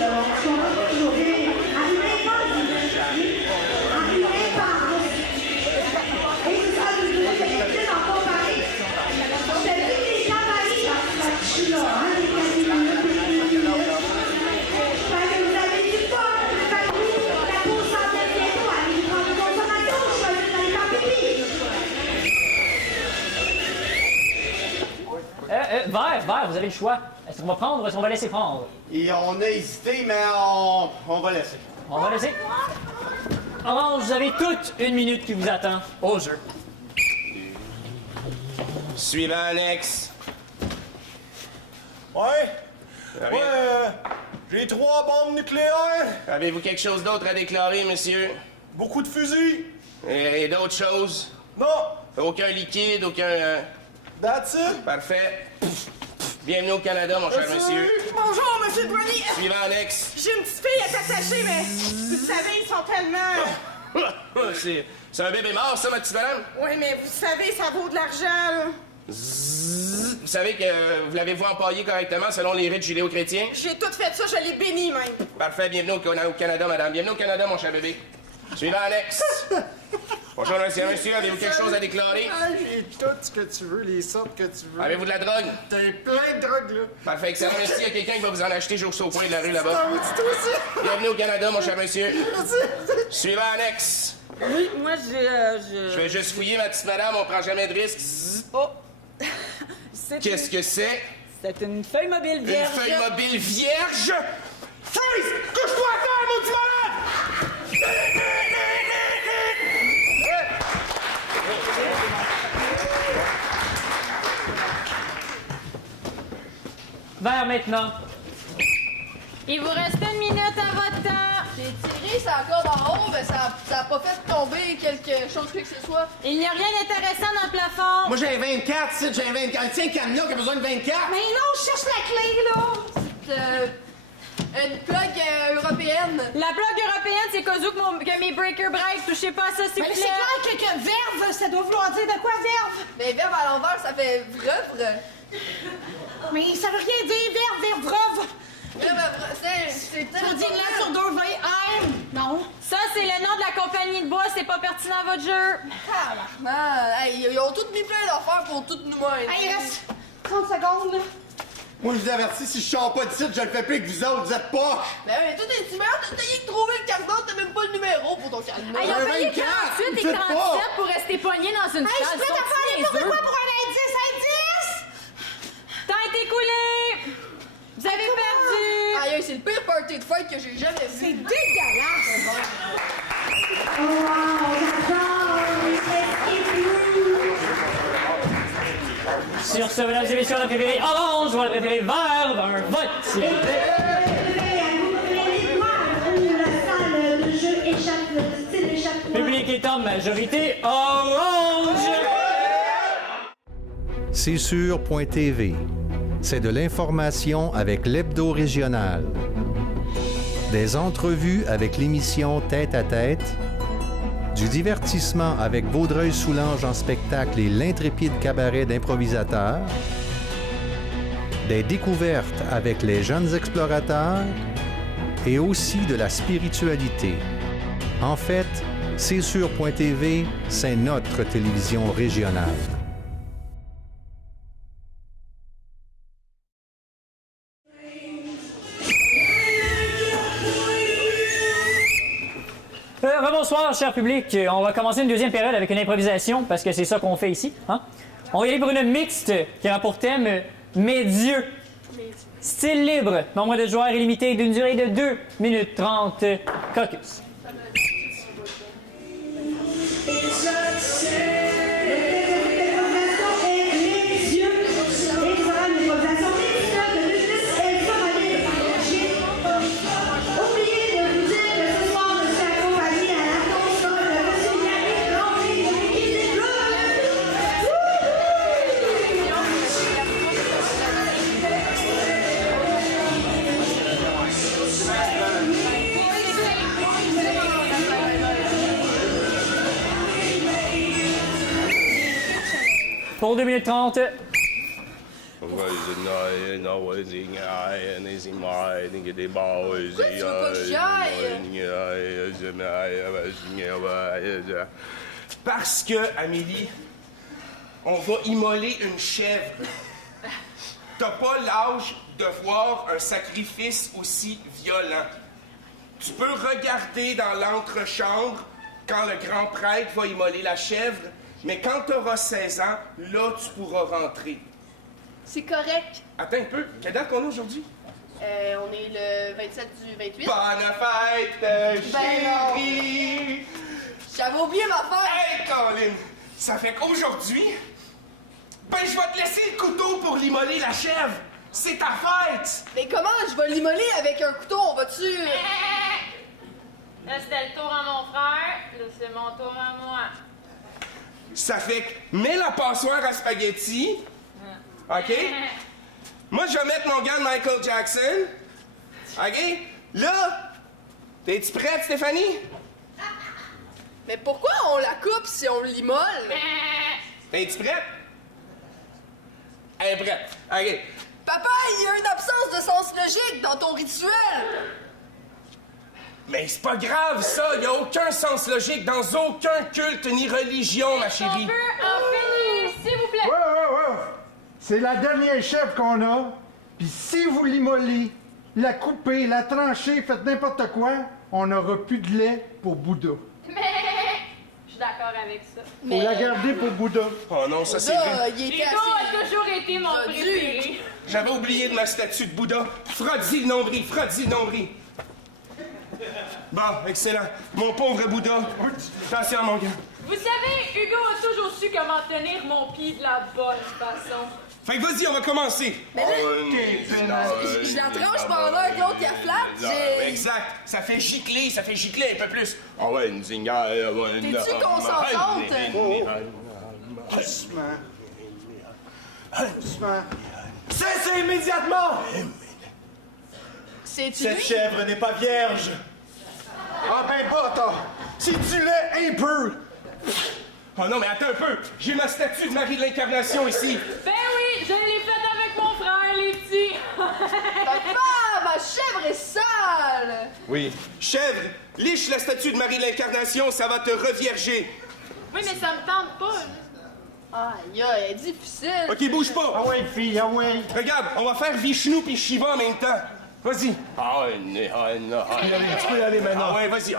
qu'on va toujours bien à une impasse. Et ce sera du coup, c'est difficile en comparé. J'ai vu les cavaliers là-dessus, là, hein, les cavaliers, fait que vous avez du fun. Fait que vous, la course s'en vient bientôt. Allez prendre une consommation, je vais aller dans les camps pipi. Vert, vous avez le choix. Est-ce qu'on va prendre ou est-ce qu'on va laisser prendre? Et on a hésité, mais on va laisser. On va laisser. Orange, vous avez toute 1 minute qui vous attend au jeu. Suivant annexe. Ouais, j'ai 3 bombes nucléaires, Avez-vous quelque chose d'autre à déclarer, monsieur? beaucoup de fusils. Et d'autres choses? Non, Aucun liquide, aucun... that's it. Parfait. Bienvenue au Canada, mon cher monsieur. Bonjour, Monsieur Bruni. Suivant annexe. J'ai une petite fille à t'attacher, mais vous savez, ils sont tellement... C'est un bébé mort, ça, ma petite madame? Oui, mais vous savez, ça vaut de l'argent, là. Vous savez que vous l'avez-vous empaillé correctement selon les rites judéo-chrétiens? J'ai tout fait ça, je l'ai béni, même. Parfait, bienvenue au Canada, madame. Bienvenue au Canada, mon cher bébé. Suivant annexe. Bonjour, monsieur, avez-vous quelque chose à déclarer? J'ai tout ce que tu veux, les sortes que tu veux. Avez-vous de la drogue? T'as plein de drogue, là. Parfait, excellent. Merci, il y a quelqu'un qui va vous en acheter juste au coin de la rue là-bas. T'en veux-tu toi aussi? Bienvenue au Canada, mon cher monsieur. Suivant annexe. Oui, moi, Je vais juste fouiller, ma petite madame, on prend jamais de risques. Oh! Qu'est-ce que c'est? C'est une feuille mobile vierge. Une feuille mobile vierge? Freeze! Couche-toi à terre, maudit malade! Vert maintenant. Il vous reste 1 minute à votre temps. J'ai tiré sa corde en haut, mais ça a pas fait tomber quelque chose que ce soit. Il n'y a rien d'intéressant dans le plafond. Moi, j'ai 24, c'est j'ai 24. Tiens, Camilla qui a besoin de 24. Mais non, je cherche la clé, là! C'est une plug européenne. La plug européenne, c'est qu'au cas que mes breaker break. Touchez pas à ça, s'il vous Mais plaît. c'est clair que verve, ça doit vouloir dire de quoi, verve? Mais verbe à l'envers, ça fait vrevre. Mais ça veut rien dire, verve, vrove. C'est On dit là sur 2 V, non. Ça, c'est le nom de la compagnie de bois. C'est pas pertinent à votre jeu. Hey, ils ont tous mis plein d'affaires pour toutes nous mêmes. Hey, il reste 30 secondes, là. Moi, je vous avertis, si je sors pas d'ici, je le fais plus avec vous autres, vous êtes pas. Ben oui, toi, t'es timide, t'as rien que trouvé le carnet, t'as même pas le numéro pour ton carnet. Ils ont payé 48 et 47 pour rester pognés dans une Hey, je salle. suis prête à faire n'importe quoi pour un indice, Temps est écoulé. Vous avez perdu. Aïe, c'est le pire party de fête que j'ai jamais vu. C'est dégueulasse. Oh wow, j'adore! Sur ce, mesdames et messieurs, on a préféré orange ou on a préféré vert dans un vote, s'il vous plaît. Public est en majorité orange. C'est sûr.tv. C'est de l'information avec l'hebdo régional. Des entrevues avec l'émission Tête à tête. Du divertissement avec Vaudreuil-Soulanges en spectacle et l'intrépide cabaret d'improvisateurs. Des découvertes avec les jeunes explorateurs. Et aussi de la spiritualité. En fait, C'est sûr.tv, c'est notre télévision régionale. Bonsoir, cher public. On va commencer une deuxième période avec une improvisation, parce que c'est ça qu'on fait ici. Hein? On va y aller pour une mixte qui aura pour thème « Mes dieux ». Style libre, nombre de joueurs illimité d'une durée de 2 minutes 30. Caucus. Pour 2 minutes 30. Tu veux pas que j'aille? Parce que, Amélie, on va immoler une chèvre. T'as pas l'âge de voir un sacrifice aussi violent. Tu peux regarder dans l'entrechambre quand le grand prêtre va immoler la chèvre, mais quand tu auras 16 ans, là, tu pourras rentrer. C'est correct. Attends un peu. Quelle date qu'on a aujourd'hui? On est le 27 du 28. Bonne fête, chérie! J'avais oublié ma fête! Hey, Colin! Ça fait qu'aujourd'hui, ben, je vais te laisser le couteau pour l'immoler la chèvre. C'est ta fête! Mais comment je vais l'immoler avec un couteau? On va-tu... Là, c'était le tour à mon frère. Là, c'est mon tour à moi. Ça fait que mets la passoire à spaghetti. OK? Moi, je vais mettre mon gant de Michael Jackson. OK? Là, t'es-tu prête, Stéphanie? Mais pourquoi on la coupe si on l'immole? T'es-tu prête? Elle est prête. OK. Papa, il y a une absence de sens logique dans ton rituel! Mais c'est pas grave, ça! Il n'y a aucun sens logique dans aucun culte ni religion, ma chérie. On peut en finir, s'il vous plaît! Ouais. C'est la dernière chèvre qu'on a. Puis si vous l'immolez, la coupez, la tranchez, faites n'importe quoi, on n'aura plus de lait pour Bouddha. Mais je suis d'accord avec ça. Faut la garder pour Bouddha. Oh non, ça c'est Bouddha, vrai. il était Hugo assez... a toujours été mon préféré. J'avais oublié de ma statue de Bouddha. Frotte-y le nombril, frotte-y le nombril. Bon, excellent. Mon pauvre Bouddha. Attention, mon gars. Vous savez, Hugo a toujours su sais-tu comment tenir mon pied de la bonne façon? Fait que vas-y, on va commencer. Mais là, je la tranche pendant que l'autre il a flat. Exact. Ça fait gicler un peu plus. Ah ouais, une zinga. T'es-tu consentante? Doucement. Cessez immédiatement! C'est-tu Cette chèvre n'est pas vierge. Ah ben pas, attends. Si tu l'es un peu. Oh non, mais attends un peu. J'ai ma statue de Marie de l'Incarnation ici. Ben oui, je l'ai faite avec mon frère, les petits. Papa, ma chèvre est sale! Oui. Chèvre, liche la statue de Marie de l'Incarnation, ça va te revierger. Oui, mais ça me tente pas. Aïe, elle est difficile. OK, bouge pas. Ah ouais, fille, ah ouais. Regarde, on va faire Vishnu puis Shiva en même temps. Vas-y. Tu peux y aller maintenant. Ah ouais, vas-y.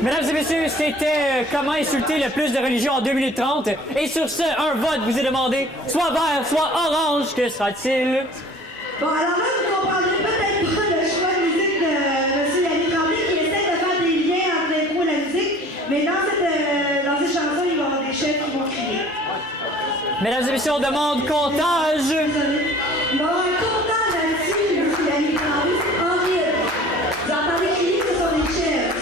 Mesdames et messieurs, c'était comment insulter le plus de religions en 2 minutes 30. Et sur ce, un vote vous est demandé, soit vert, soit orange. Que sera-t-il? Bon, alors là, vous comprendrez peut-être pas le choix de musique de M. Yannick Tremblay qui essaie de faire des liens entre l'impro et la musique, mais dans ces chansons, il va y avoir des chefs qui vont crier. Mesdames et messieurs, on demande comptage. Désolé. Il va y avoir un comptage là-dessus, M. Yannick Tremblay, en rythme. Vous entendez crier, ce sont des chefs.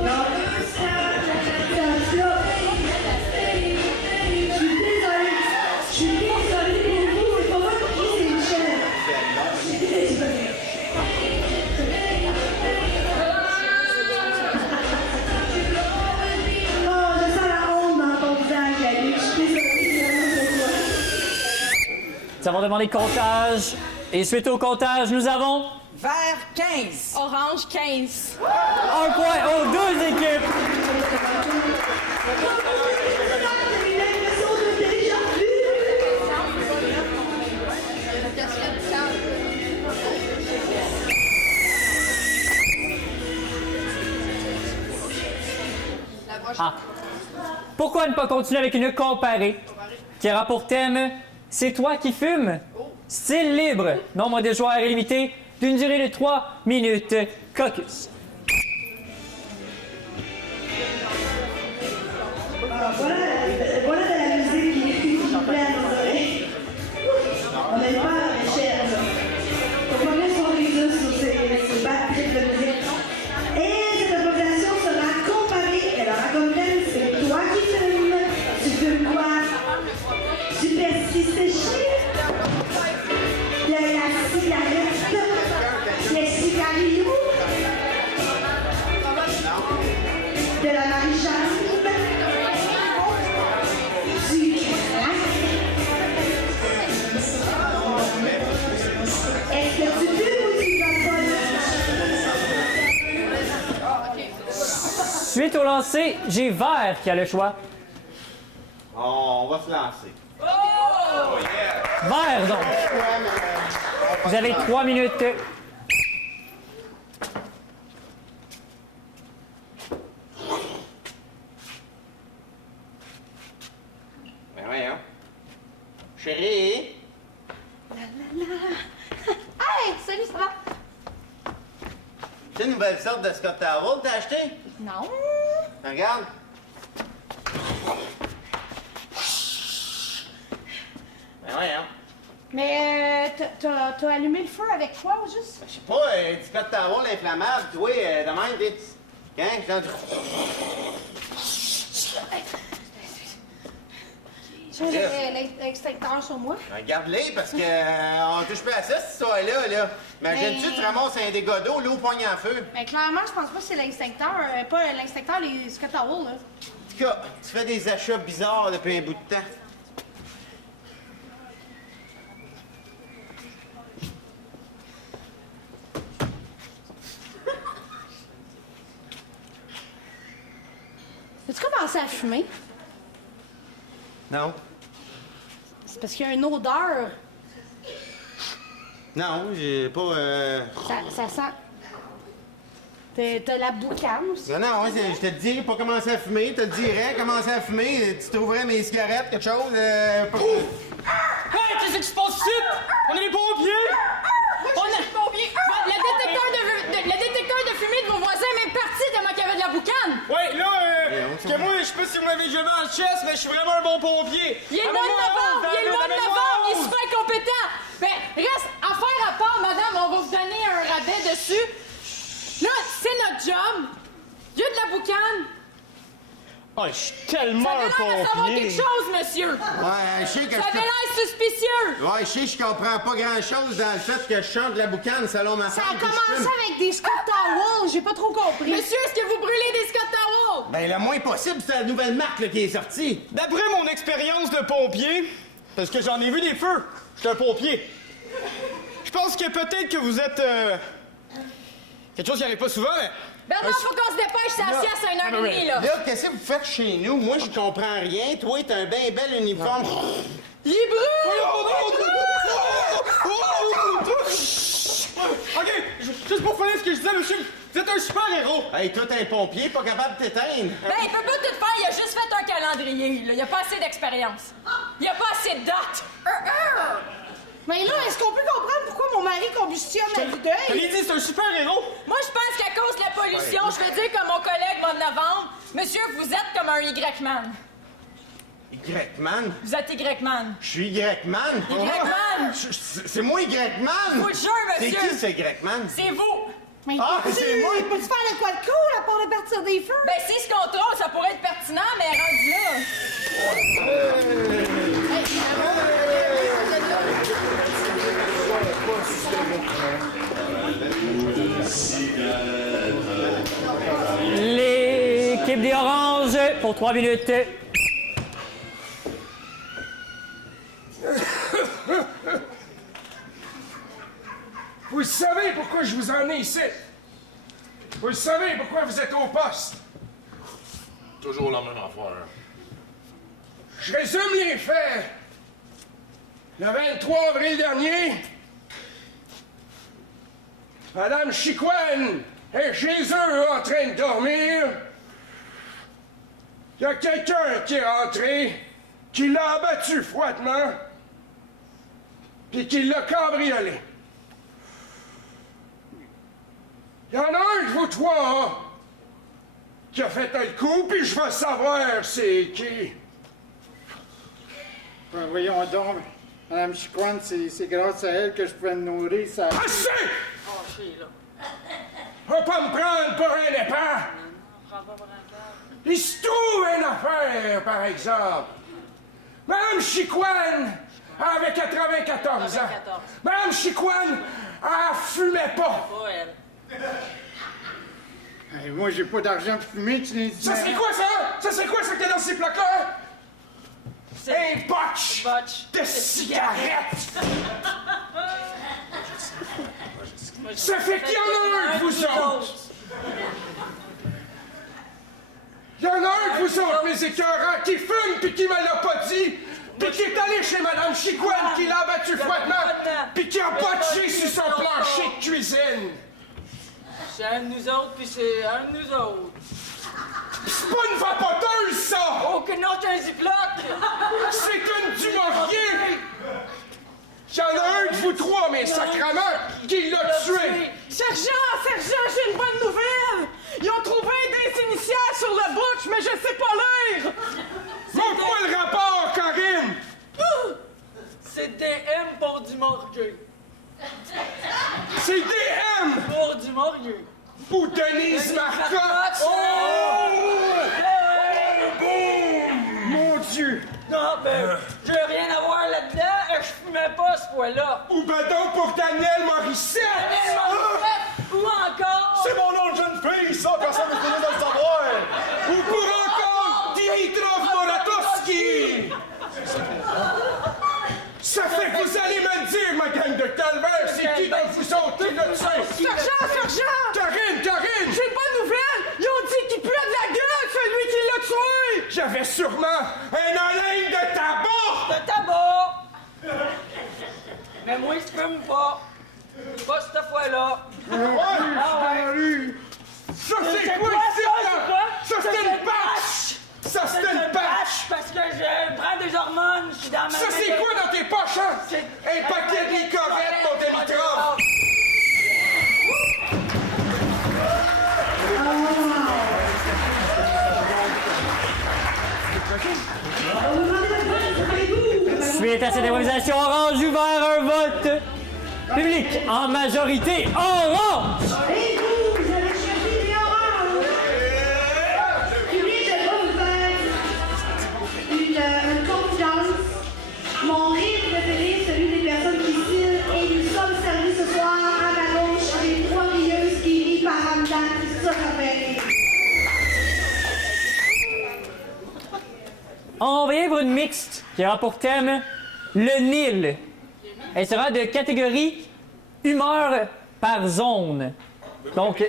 Donc, c'est un flop. Je suis désolée pour vous, c'est pas moi qui crie, c'est une chèvre. Je suis désolée. Oh, je sens la honte dans ton visage, Yannick. Je suis désolée, c'est toi. Nous avons demandé comptage. Et suite au comptage, nous avons Vert 15. Orange 15. un point aux deux équipes. J'ai l'impression de déjà vu. Ah. Pourquoi ne pas continuer avec une comparée qui aura pour thème « C'est toi qui fumes ». Style libre, nombre de joueurs illimité, d'une durée de 3 minutes. Caucus. Ah, voilà de la musique qui plaît à nos oreilles. On n'aime pas la chèvre. Faut pas mettre son rideau sur ces batteries de musique. Et cette improvisation sera comparée. Elle aura comme thème, c'est toi qui fumes. Tu fumes quoi? Du pesticide? De la cigarette? Des cigarios? De la marijuana? Du crack? Est-ce que tu fumes ou tu vapotes? Suite au lancer, j'ai Vert qui a le choix. On va se lancer. Vert, donc. Vous avez 3 minutes. Ben voyons. Chérie? Hey, salut, ça va? C'est une nouvelle sorte de Scott Towel t'as acheté? Non. Regarde. Ben voyons. Mais t'as allumé le feu avec quoi, au juste? Je sais pas, du Scott Towel inflammable, toi, de même, t'es... Hein? J'ai l'extincteur sur moi. Regarde-les, parce que on touche pas à ça, cette histoire-là, là. Imagine-tu, Mais- tu ramasses un dégât d'eau, l'eau pogne en feu. Mais clairement, je pense pas que c'est l'extincteur, pas l'extincteur, les Scott Towel, là. En tout cas, tu fais des achats bizarres depuis un bout de temps. As-tu commencé à fumer? Non. C'est parce qu'il y a une odeur. Non, j'ai pas... Ça sent... T'as la boucane aussi. Non, je te dirais pas commencer à fumer, te le dirais, commencer à fumer, tu trouverais mes cigarettes, quelque chose. Hey, qu'est-ce qui se passe ici? On est les pompiers! On a le pompier! Le détecteur de fumée de vos voisins est même parti tellement qu'il y avait de la boucane! Ouais, là, parce que moi, je sais pas si vous m'avez jamais en chest, mais je suis vraiment un bon pompier! Il est le mois de novembre! Il est super compétent! Ben, reste, affaire à part, madame, on va vous donner un rabais dessus. Là, c'est notre job. Il y a de la boucane. Oh, je suis tellement Ça avait l'air de savoir pompier! quelque chose, monsieur! Ouais, je sais que Ça avait l'air suspicieux! Ouais, je sais, je comprends pas grand-chose dans le fait que je chante de la boucane selon ma Ça femme. a puis je commencé fume. avec des Scott Towels, j'ai pas trop compris. Monsieur, est-ce que vous brûlez des Scott Towels? Ben, le moins possible, c'est la nouvelle marque là, qui est sortie. D'après mon expérience de pompier, parce que j'en ai vu des feux, je suis un pompier. Je pense que peut-être que vous êtes... quelque chose qui arrive pas souvent, mais... Bernard, faut qu'on se dépêche, c'est assis à 1h30, là. Là, qu'est-ce que vous faites chez nous? Moi, je comprends rien. Toi, t'as un bien bel uniforme. Il brûle! OK, juste pour finir ce que je disais, monsieur, vous êtes un super-héros. Hey, toi, t'es un pompier, pas capable de t'éteindre. Ben, il peut pas tout faire, il a juste fait un calendrier, là. Il a pas assez d'expérience. Il a pas assez de dates. Mais là, est-ce qu'on peut comprendre pourquoi mon mari combustionne à vue Je d'œil? l'ai dit, c'est un super-héros. Moi, je pense qu'à cause de la pollution, je veux dire comme mon collègue mois de novembre, monsieur, vous êtes comme un Y-man. Y-Man? Vous êtes Y-man. Je suis Y-Man? Y-man! C'est moi Y-Man? Je vous le jure, monsieur. C'est qui, ce Y-Man? C'est vous. Mais Ah, c'est moi! Peux-tu faire de quoi de cool à part de partir des feux? Ben, si ce contrôle, ça pourrait être pertinent, mais rendu là. L'équipe des Oranges pour 3 minutes. Vous savez pourquoi je vous en ai ici? Vous savez pourquoi vous êtes au poste? Toujours la même affaire. Je résume les faits. Le 23 avril dernier, Madame Chicoine est chez eux en train de dormir. Il y a quelqu'un qui est rentré, qui l'a abattu froidement, puis qui l'a cambriolé. Il y en a un de vous trois qui a fait un coup, puis je veux savoir c'est qui. Ben, voyons donc, Madame Chicoine, c'est grâce à elle que je pouvais me nourrir, ça... Assez! Fâché, là. On va pas me prendre pour un épais! Prends pas pour un câble. Il se trouve une affaire, par exemple. Madame Chicoine avait 94 ans. Madame Chicoine, elle fumait pas. Pas elle. Hey, moi, j'ai pas d'argent pour fumer, tu l'as dit. Ça serait quoi, ça? Ça serait quoi, ça, qu'il y a dans ces placards? Un botch de cigarettes! Ça fait qu'il y en a un de vous autres! Il y en a un de vous autres, mes écœurants, qui fume puis qui me l'a pas dit, puis qui est allé chez Madame Chicoine, qui l'a abattu froidement, puis qui a botché sur son plancher de cuisine! C'est un de nous autres, puis c'est un de nous autres. C'est pas une vapoteuse, ça! Oh, que non, c'est un ziploc! C'est une du Maurier! Il y en a un de vous trois, mais sacrement, qui l'a tué! Sergent, j'ai une bonne nouvelle! Ils ont trouvé des initiales sur le bouche, mais je sais pas lire! Montre-moi le rapport, Corinne! C'est DM pour du Maurier. C'est DM! Pour du Maurier. Ou Denise Marcotte! Mon Dieu! Non, ben, je veux rien avoir là-dedans, je fumais pas ce fois-là. Ou ben donc pour Daniel Morissette! Daniel Morissette! Ou encore... C'est mon nom de jeune fille, ça, personne ne connaît dans le savoir! Ou pour encore Dimitrov Moratowski! Ça fait que vous allez me le dire, ma gang de calvaire, c'est qui dans vous autres qui l'a tué? Sergent! Karine! J'ai une bonne nouvelle! Ils ont dit qu'il puait de la gueule, celui qui l'a tué! J'avais sûrement un haleine de tabac! De tabac! Mais moi, je fume pas. Pas cette fois-là. Ouais, Ah ouais. Ça, c'est quoi, ça, c'était une patch! Ça, c'était une patch! Parce que je prends des hormones, je suis dans ma... Ça, c'est quoi dans tes poches, hein? Un paquet de licorette, mon Dimitrov! Suite à cette improvisation, orange ouvert un vote public en majorité orange. Et vous avez choisi les oranges. Public, je vais vous faire une confidence. Mon rire préféré, celui des personnes qui filent, et nous sommes servis ce soir à ma gauche avec 3 rieuses qui rient par en dedans. Ça fait rire. On va y aller pour une mixte qui aura pour thème le Nil. Elle sera de catégorie humeur par zone. Donc,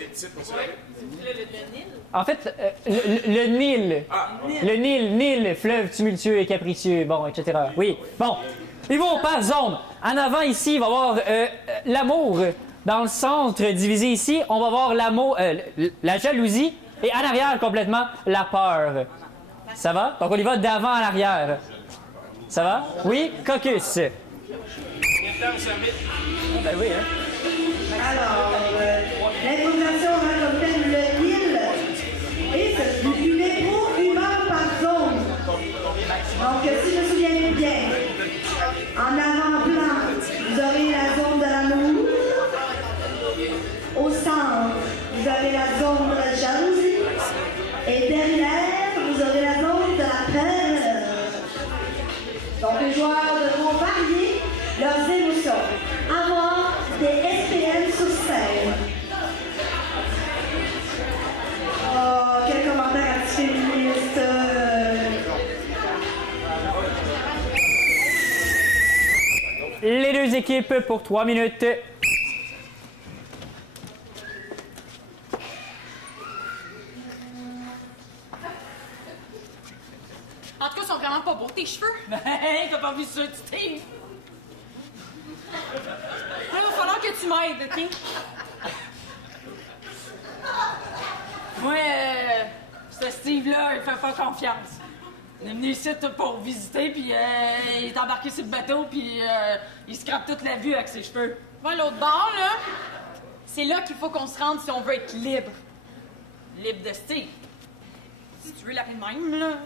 en fait, le Nil. Le Nil, fleuve tumultueux et capricieux, bon, etc. Oui, bon. Ils vont par zone. En avant, ici, il va y avoir l'amour. Dans le centre, divisé ici, on va voir l'amour, la jalousie. Et en arrière, complètement, la peur. Ça va? Donc, on y va d'avant à l'arrière. Ça va? Oui? Caucus. Ben oui, hein? Alors, l'improvisation aura comme thème le Nil et c'est une épo-humeur par zone. Donc, si je me souviens bien, en avant-plan, vous aurez la zone de l'amour. Au centre, vous avez la zone de la jalousie. Et derrière, vous aurez la zone de la peur. Donc, les joueurs devront varier leurs émotions. Avoir des SPM sur scène. Oh, quel commentaire antiféministe. Les deux équipes pour 3 minutes. En tout cas, ils sont vraiment pas beaux, tes cheveux. Ben, t'as pas vu ça, Steve? Là, il va falloir que tu m'aides, OK? Moi, ce Steve-là, il fait pas confiance. Il est venu ici pour visiter, puis il est embarqué sur le bateau, puis il scrape toute la vue avec ses cheveux. Va à l'autre bord, là. C'est là qu'il faut qu'on se rende si on veut être libre. Libre de Steve. Si tu veux l'appeler de même, là.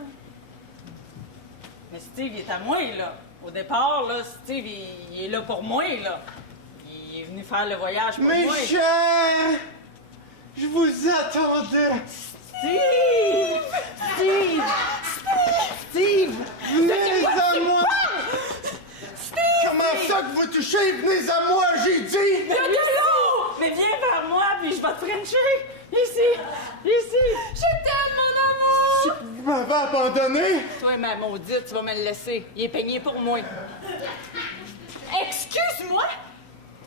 Mais Steve, il est à moi, là. Au départ, là, Steve, il est là pour moi, là. Il est venu faire le voyage pour Mes moi. chers, je vous attendais. Steve! Steve! Steve! Venez à moi! Comment ça que vous touchez? Venez à moi, j'ai dit! Il y a de l'eau! Mais viens vers moi, puis je vais te frencher! Ici! Ici! Je t'aime, mon amour! Vous m'avez abandonné? Toi, ma maudite, tu vas me le laisser. Il est peigné pour moi. Excuse-moi?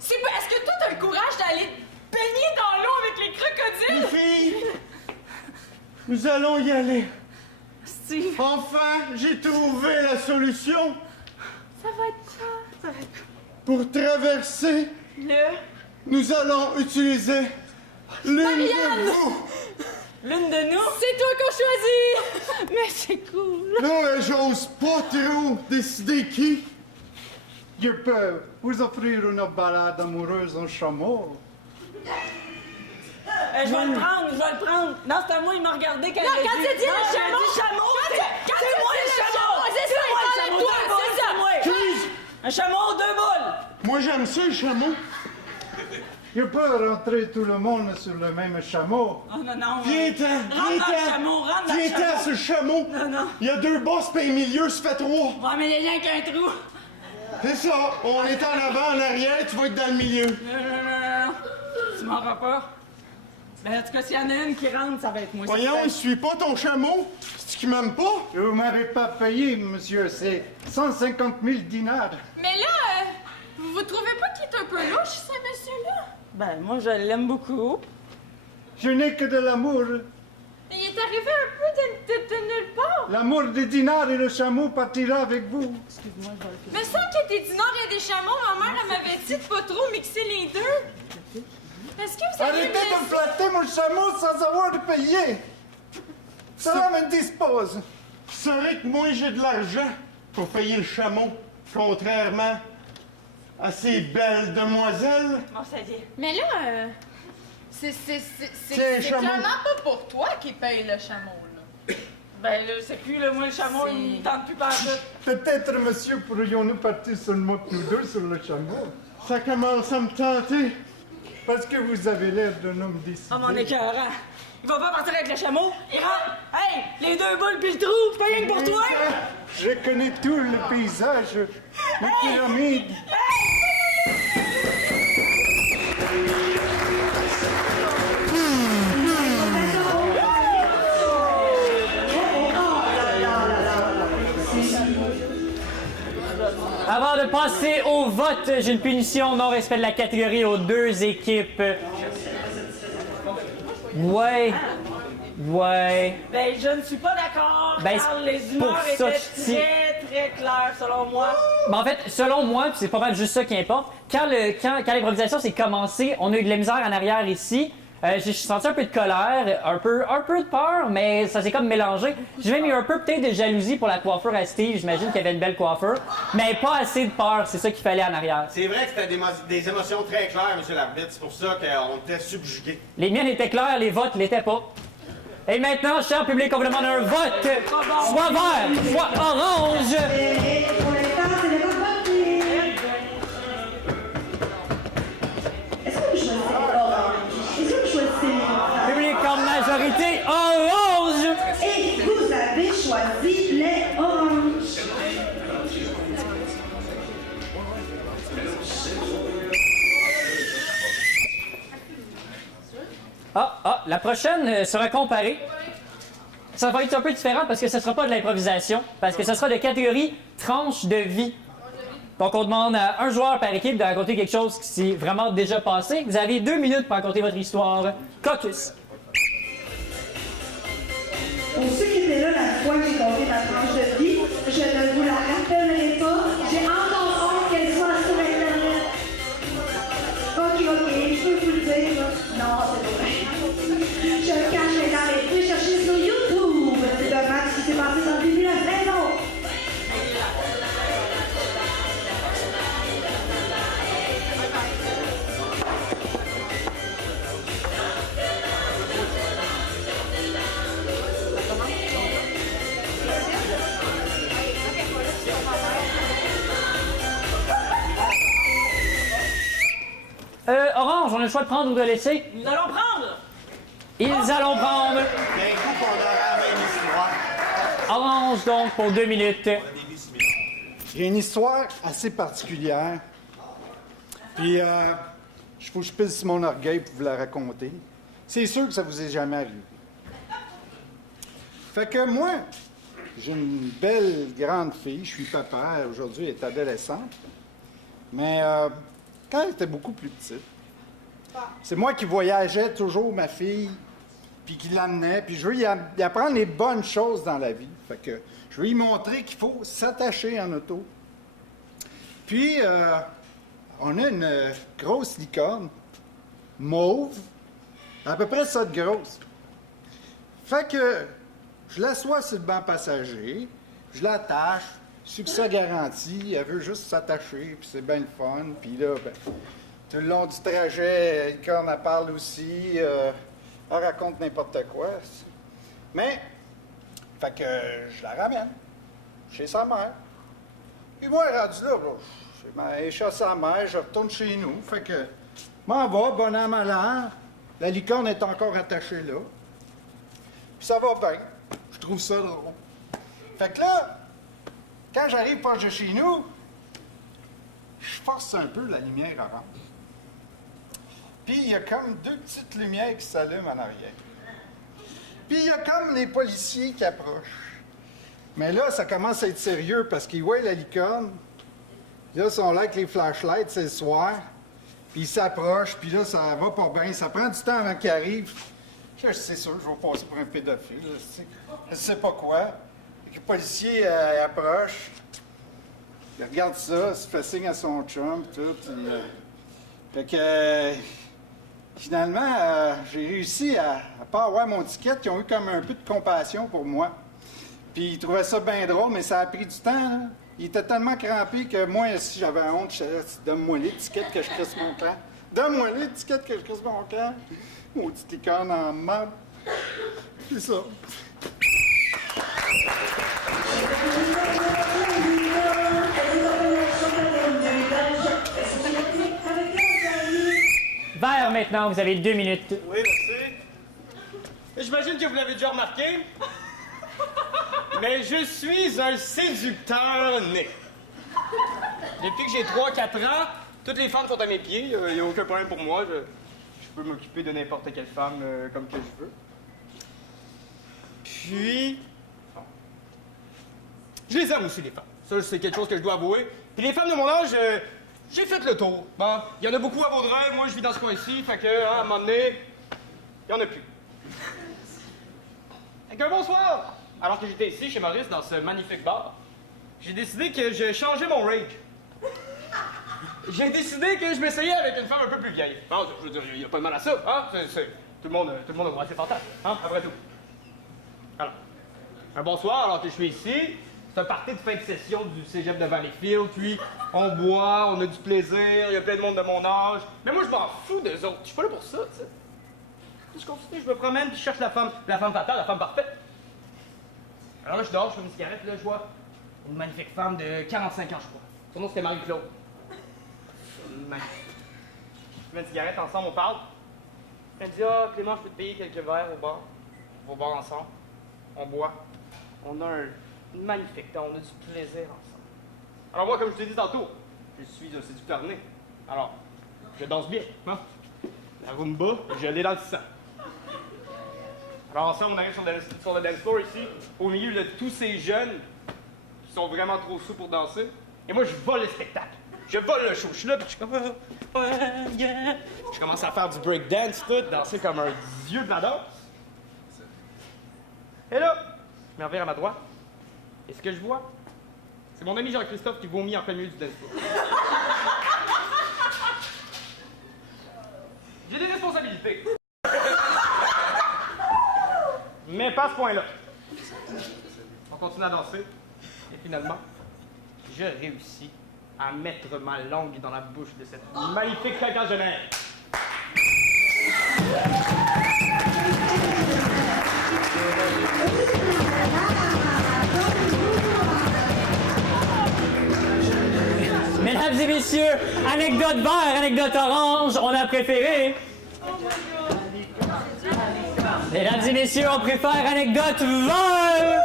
Est-ce que toi, t'as le courage d'aller te baigner dans l'eau avec les crocodiles? Les filles, nous allons y aller. Steve! Enfin, j'ai trouvé la solution. Ça va être quoi? Ça va être quoi? Pour traverser, nous allons utiliser l'une de vous. L'une de nous? C'est toi qu'on choisit! Mais c'est cool! Non, j'ose pas trop décider qui. Je peux vous offrir une balade amoureuse en chameau. Je vais le prendre, Non, c'est à moi, il m'a regardé quand Non, il a quand dit... tu dis Non, le j'ai chameau, dit chameau, quand c'est tu moi dis le le chameau! chameau, c'est ça, moi il le parle chameau, avec toi, c'est ça. moi! Please. Un chameau, 2 boules! Moi, j'aime ça, le chameau. Je peux rentrer tout le monde sur le même chameau. Oh non, non. Viens-t'en, Rentre dans le viens-t'en. chameau, rentre dans le Viens-t'en chameau. sur le chameau. Non, non. Il y a 2 bosses, puis un milieu, ça fait 3. Ouais, mais il y a rien qu'un trou. C'est ça. On est en avant, en arrière, tu vas être dans le milieu. Non. Tu m'auras pas. Ben, en tout cas, s'il y en a une qui rentre, ça va être moi. Voyons, il suit pas ton chameau. C'est-tu qu'il m'aime pas? Vous m'avez pas payé, monsieur. C'est 150 000 dinars. Mais là, vous trouvez pas qu'il est un peu louche, ce monsieur-là? Ben, moi, je l'aime beaucoup. Je n'ai que de l'amour. Il est arrivé un peu de nulle part. L'amour des dinars et le chameau partira avec vous. Excuse-moi, je vais le Mais sans qu'il y ait des dinars et des chameaux, ma mère, elle m'avait dit de pas trop mixer les deux. Est-ce que vous avez... Arrêtez de me flatter mon chameau sans avoir de payer! Cela me dispose! C'est vrai que moi, j'ai de l'argent pour payer le chameau, contrairement à ces belles demoiselles. Bon, ça y est. Mais là, C'est chameau. clairement pas pour toi qui paye le chameau, là. Ben là, c'est plus le moi le chameau, il me tente plus par ça. Peut-être, monsieur, pourrions-nous partir seulement nous deux sur le chameau? Ça commence à me tenter. Parce que vous avez l'air d'un homme décidé. Oh, mon écœurant! Il va pas partir avec le chameau? Il rentre! Hey! Les 2 boules pis le trou, c'est pas rien que pour toi! Je connais tout le paysage, les pyramides. Avant de passer au vote, j'ai une punition non-respect de la catégorie aux 2 équipes. Ouais. Ben, je ne suis pas d'accord, Ben, car les c'est pour humeurs ça étaient que très claires, selon moi. Ben, en fait, selon moi, puis c'est pas mal juste ça qui importe, quand l'improvisation s'est commencée, on a eu de la misère en arrière ici. J'ai senti un peu de colère, un peu de peur, mais ça s'est comme mélangé. J'ai même eu un peu peut-être de jalousie pour la coiffure à Steve. J'imagine qu'il avait une belle coiffure, mais pas assez de peur. C'est ça qu'il fallait en arrière. C'est vrai que c'était des émotions très claires, monsieur l'arbitre. C'est pour ça qu'on était subjugués. Les miennes étaient claires, les votes l'étaient pas. Et maintenant, cher public, on vous demande un vote, soit vert, soit orange. Pour l'instant, c'est le vote voté. Est-ce que vous choisissez orange? Est-ce que vous choisissez Public en majorité orange. Et vous avez choisi les oranges. La prochaine sera comparée. Ça va être un peu différent parce que ce ne sera pas de l'improvisation, parce que ce sera de catégorie tranche de vie. Donc, on demande à un joueur par équipe de raconter quelque chose qui s'est vraiment déjà passé. Vous avez 2 minutes pour raconter votre histoire. Caucus. Pour ceux qui étaient là la fois que j'ai compté ma tranche de vie, je ne vous la rappellerai pas. J'ai encore honte qu'elle soit sur Internet. Ok, je peux vous le dire. Non, c'est pas vrai. Je me cache dans les prix chercher sur YouTube. C'est dommage ce qui s'est passé dans le début de la saison. Orange, on a le choix de prendre ou de laisser? Nous allons prendre! Ils allons prendre. D'un coup qu'on aura la même histoire. Orange, donc, pour 2 minutes. J'ai une histoire assez particulière. Puis, il faut que je pisse mon orgueil pour vous la raconter. C'est sûr que ça vous est jamais arrivé. Fait que moi, j'ai une belle grande fille. Je suis papa. Aujourd'hui, elle est adolescente. Mais quand elle était beaucoup plus petite, c'est moi qui voyageais toujours ma fille, puis qui l'amenais. Puis je veux y apprendre les bonnes choses dans la vie. Fait que je veux lui montrer qu'il faut s'attacher en auto. Puis, on a une grosse licorne, mauve, à peu près ça de grosse. Fait que je l'assois sur le banc passager, je l'attache, succès garanti, elle veut juste s'attacher, puis c'est bien le fun. Puis là, ben, tout le long du trajet, la licorne, elle parle aussi, elle raconte n'importe quoi. Mais, fait que je la ramène chez sa mère. Puis moi, rendu là, j'ai chassé sa mère, je retourne chez nous. Fait que, m'en va, bon an, mal an. La licorne est encore attachée là. Puis ça va bien. Je trouve ça drôle. Fait que là, quand j'arrive proche de chez nous, je force un peu la lumière orange. Puis il y a comme 2 petites lumières qui s'allument en arrière. Puis il y a comme les policiers qui approchent. Mais là, ça commence à être sérieux parce qu'ils voient la licorne. Là, ils sont là avec les flashlights, c'est le soir. Puis ils s'approchent, puis là, ça va pas bien. Ça prend du temps avant qu'ils arrivent. C'est sûr, je vais passer pour un pédophile. Je sais pas quoi. Les policiers approchent. Il regarde ça, il se fait signe à son chum, tout. Fait que... Finalement, j'ai réussi à pas avoir mon ticket. Ils ont eu comme un peu de compassion pour moi. Puis ils trouvaient ça bien drôle, mais ça a pris du temps. Là. Ils étaient tellement crampés que moi, si j'avais honte, je disais, donne-moi les tickets que je crisse mon camp. Donne-moi les tickets que je crisse mon camp. Maudite licorne en marde. C'est ça. Vert maintenant, vous avez 2 minutes. Oui, merci. J'imagine que vous l'avez déjà remarqué, mais je suis un séducteur né. Depuis que j'ai 3-4 ans, toutes les femmes sont à mes pieds. Il n'y a aucun problème pour moi. Je peux m'occuper de n'importe quelle femme comme que je veux. Puis, je les aime aussi, les femmes. Ça, c'est quelque chose que je dois avouer. Puis les femmes de mon âge, j'ai fait le tour. Bon, il y en a beaucoup à Vaudreuil. Moi, je vis dans ce coin-ci. Fait que, à un moment donné, il n'y en a plus. Fait que, bonsoir! Alors que j'étais ici, chez Maurice, dans ce magnifique bar, j'ai décidé que je changeais mon rage. J'ai décidé que je m'essayais avec une femme un peu plus vieille. Bon, je veux dire, il n'y a pas de mal à ça, hein? Tout le monde a droit à ses fantasmes, hein? Après tout. Alors, un bonsoir, alors que je suis ici. C'est un party de fin de session du cégep de Valleyfield, puis on boit, on a du plaisir, il y a plein de monde de mon âge. Mais moi, je m'en fous d'eux autres. Je suis pas là pour ça, tu sais. Je continue, je me promène, puis je cherche la femme fatale, la femme parfaite. Alors là, je dors, je fume une cigarette, là, je vois une magnifique femme de 45 ans, je crois. Son nom, c'était Marie-Claude. Magnifique. Je fume une cigarette, ensemble, on parle. Elle me dit, ah, Clément, je peux te payer quelques verres au bar. On va boire ensemble. On boit. On a une magnifique temps, on a du plaisir ensemble. Alors moi, comme je t'ai dit tantôt, je suis un séducteur né. Alors, je danse bien, hein? La rumba, je l'ai dans le sang. Alors ensemble, on arrive sur le dance floor ici, au milieu de tous ces jeunes qui sont vraiment trop sous pour danser. Et moi, je vole le spectacle. Je vole le show. Je suis là, puis je suis comme... yeah. Je commence à faire du breakdance, tout, danser comme un dieu de la danse. Et là, je me revire à ma droite. Et ce que je vois, c'est mon ami Jean-Christophe qui vomit en plein milieu du dance floor. J'ai des responsabilités. Mais pas à ce point-là. On continue à danser. Et finalement, je réussis à mettre ma langue dans la bouche de cette magnifique quinquagénaire. Mesdames et messieurs, anecdote vert, anecdote orange, on a préféré. Mesdames et messieurs, on préfère anecdote vert.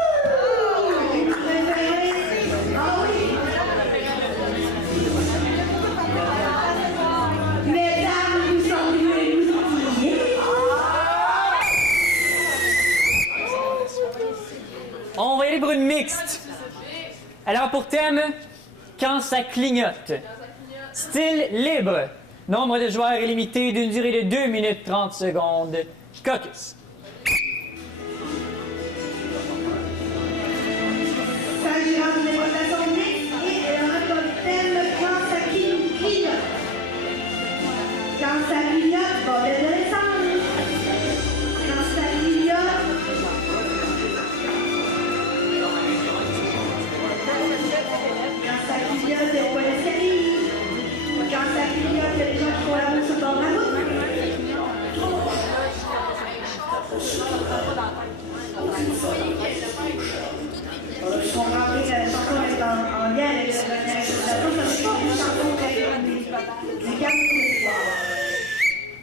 On va y aller pour une mixte. Alors pour thème, quand ça clignote. Style libre. Nombre de joueurs illimité d'une durée de 2 minutes 30 secondes. Caucus. S'agira d'une démonstration mixte et elle aura comme thème quand ça clignote. Quand ça clignote, va de descendre. Quand ça clignote. Quand ça clignote, il y a pas d'escalier. Quand ça clignote, il y a des gens qui font la route sur le bord de la route. Je comprends que la chanson est en lien avec la chanson, parce que c'est pas une chanson des gammes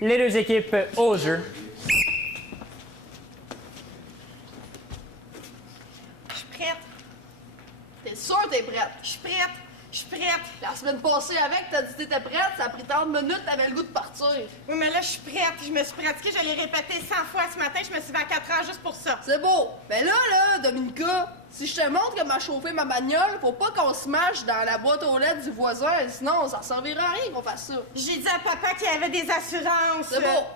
de Les deux équipes au jeu. Je suis prête. T'es sûre que t'es prête? Je suis prête. Je suis prête. La semaine passée avec, t'as dit que t'étais prête, ça a pris 30 minutes, t'avais le goût de partir. Oui, mais là, je suis prête. Je me suis pratiquée, je l'ai répété 100 fois ce matin. Je me suis levée à 4 heures juste pour ça. C'est beau. Mais là, Dominica, si je te montre comment chauffer ma bagnole, faut pas qu'on se mâche dans la boîte aux lettres du voisin, sinon ça servira à rien qu'on fasse ça. J'ai dit à papa qu'il y avait des assurances. C'est beau.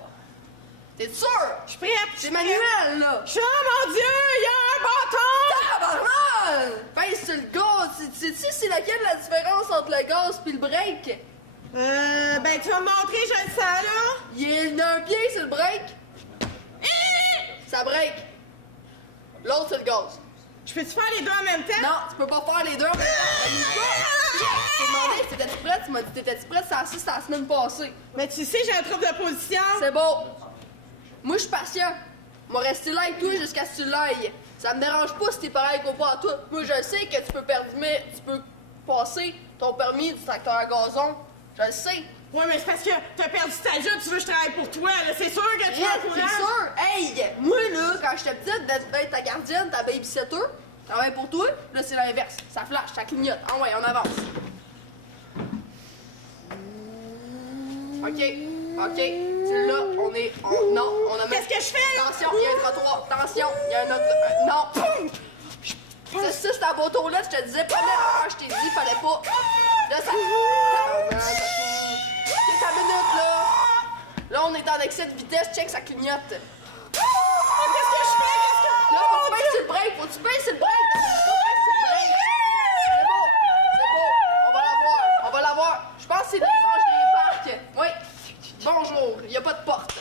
T'es sûre? Je suis prête. C'est manuel, là. Oh mon Dieu, il y a un bâton! Tabarnak! Pèse sur le gaz. Sais-tu c'est laquelle la différence entre le gaz et le break? Ben, tu vas me montrer, je le sens, là. Il a un pied, c'est le break. Ça break. L'autre, c'est le gaz. Je peux-tu faire les deux en même temps? Non, tu peux pas faire les deux en même temps. Je t'ai demandé si t'étais-tu prête, tu m'as dit t'étais-tu prête, c'est la semaine passée. Mais tu sais, j'ai un trouble de position. C'est bon. Moi, je suis patient. Moi, rester là avec toi jusqu'à ce que tu l'ailles. Ça me dérange pas si t'es pareil qu'on pas à toi. Moi, je sais que tu peux passer ton permis du tracteur à gazon. Je le sais. Ouais, mais c'est parce que t'as perdu ta job, tu veux que je travaille pour toi, là. C'est sûr que tu vas au courant. C'est sûr. Hey, moi, là, quand j'étais petite, d'être ta gardienne, ta babysitter, je travaille pour toi. Là, c'est l'inverse. Ça flash, ça clignote. Ah ouais, on avance. OK. Là, non, on a... Qu'est-ce que je fais? Attention, il y a un trottoir. Attention, il y a un autre... non. C'est ça, ta moto-là, je te disais, pas l'erreur, je t'ai dit, fallait pas... Là, ça... OK, ta minute, là. Là, on est en excès de vitesse, check, ça clignote. Qu'est-ce que je fais? Là, faut que tu baisses le break, C'est bon, on va l'avoir. Je pense que c'est les anges des parcs. Oui. Bonjour, il n'y a pas de porte.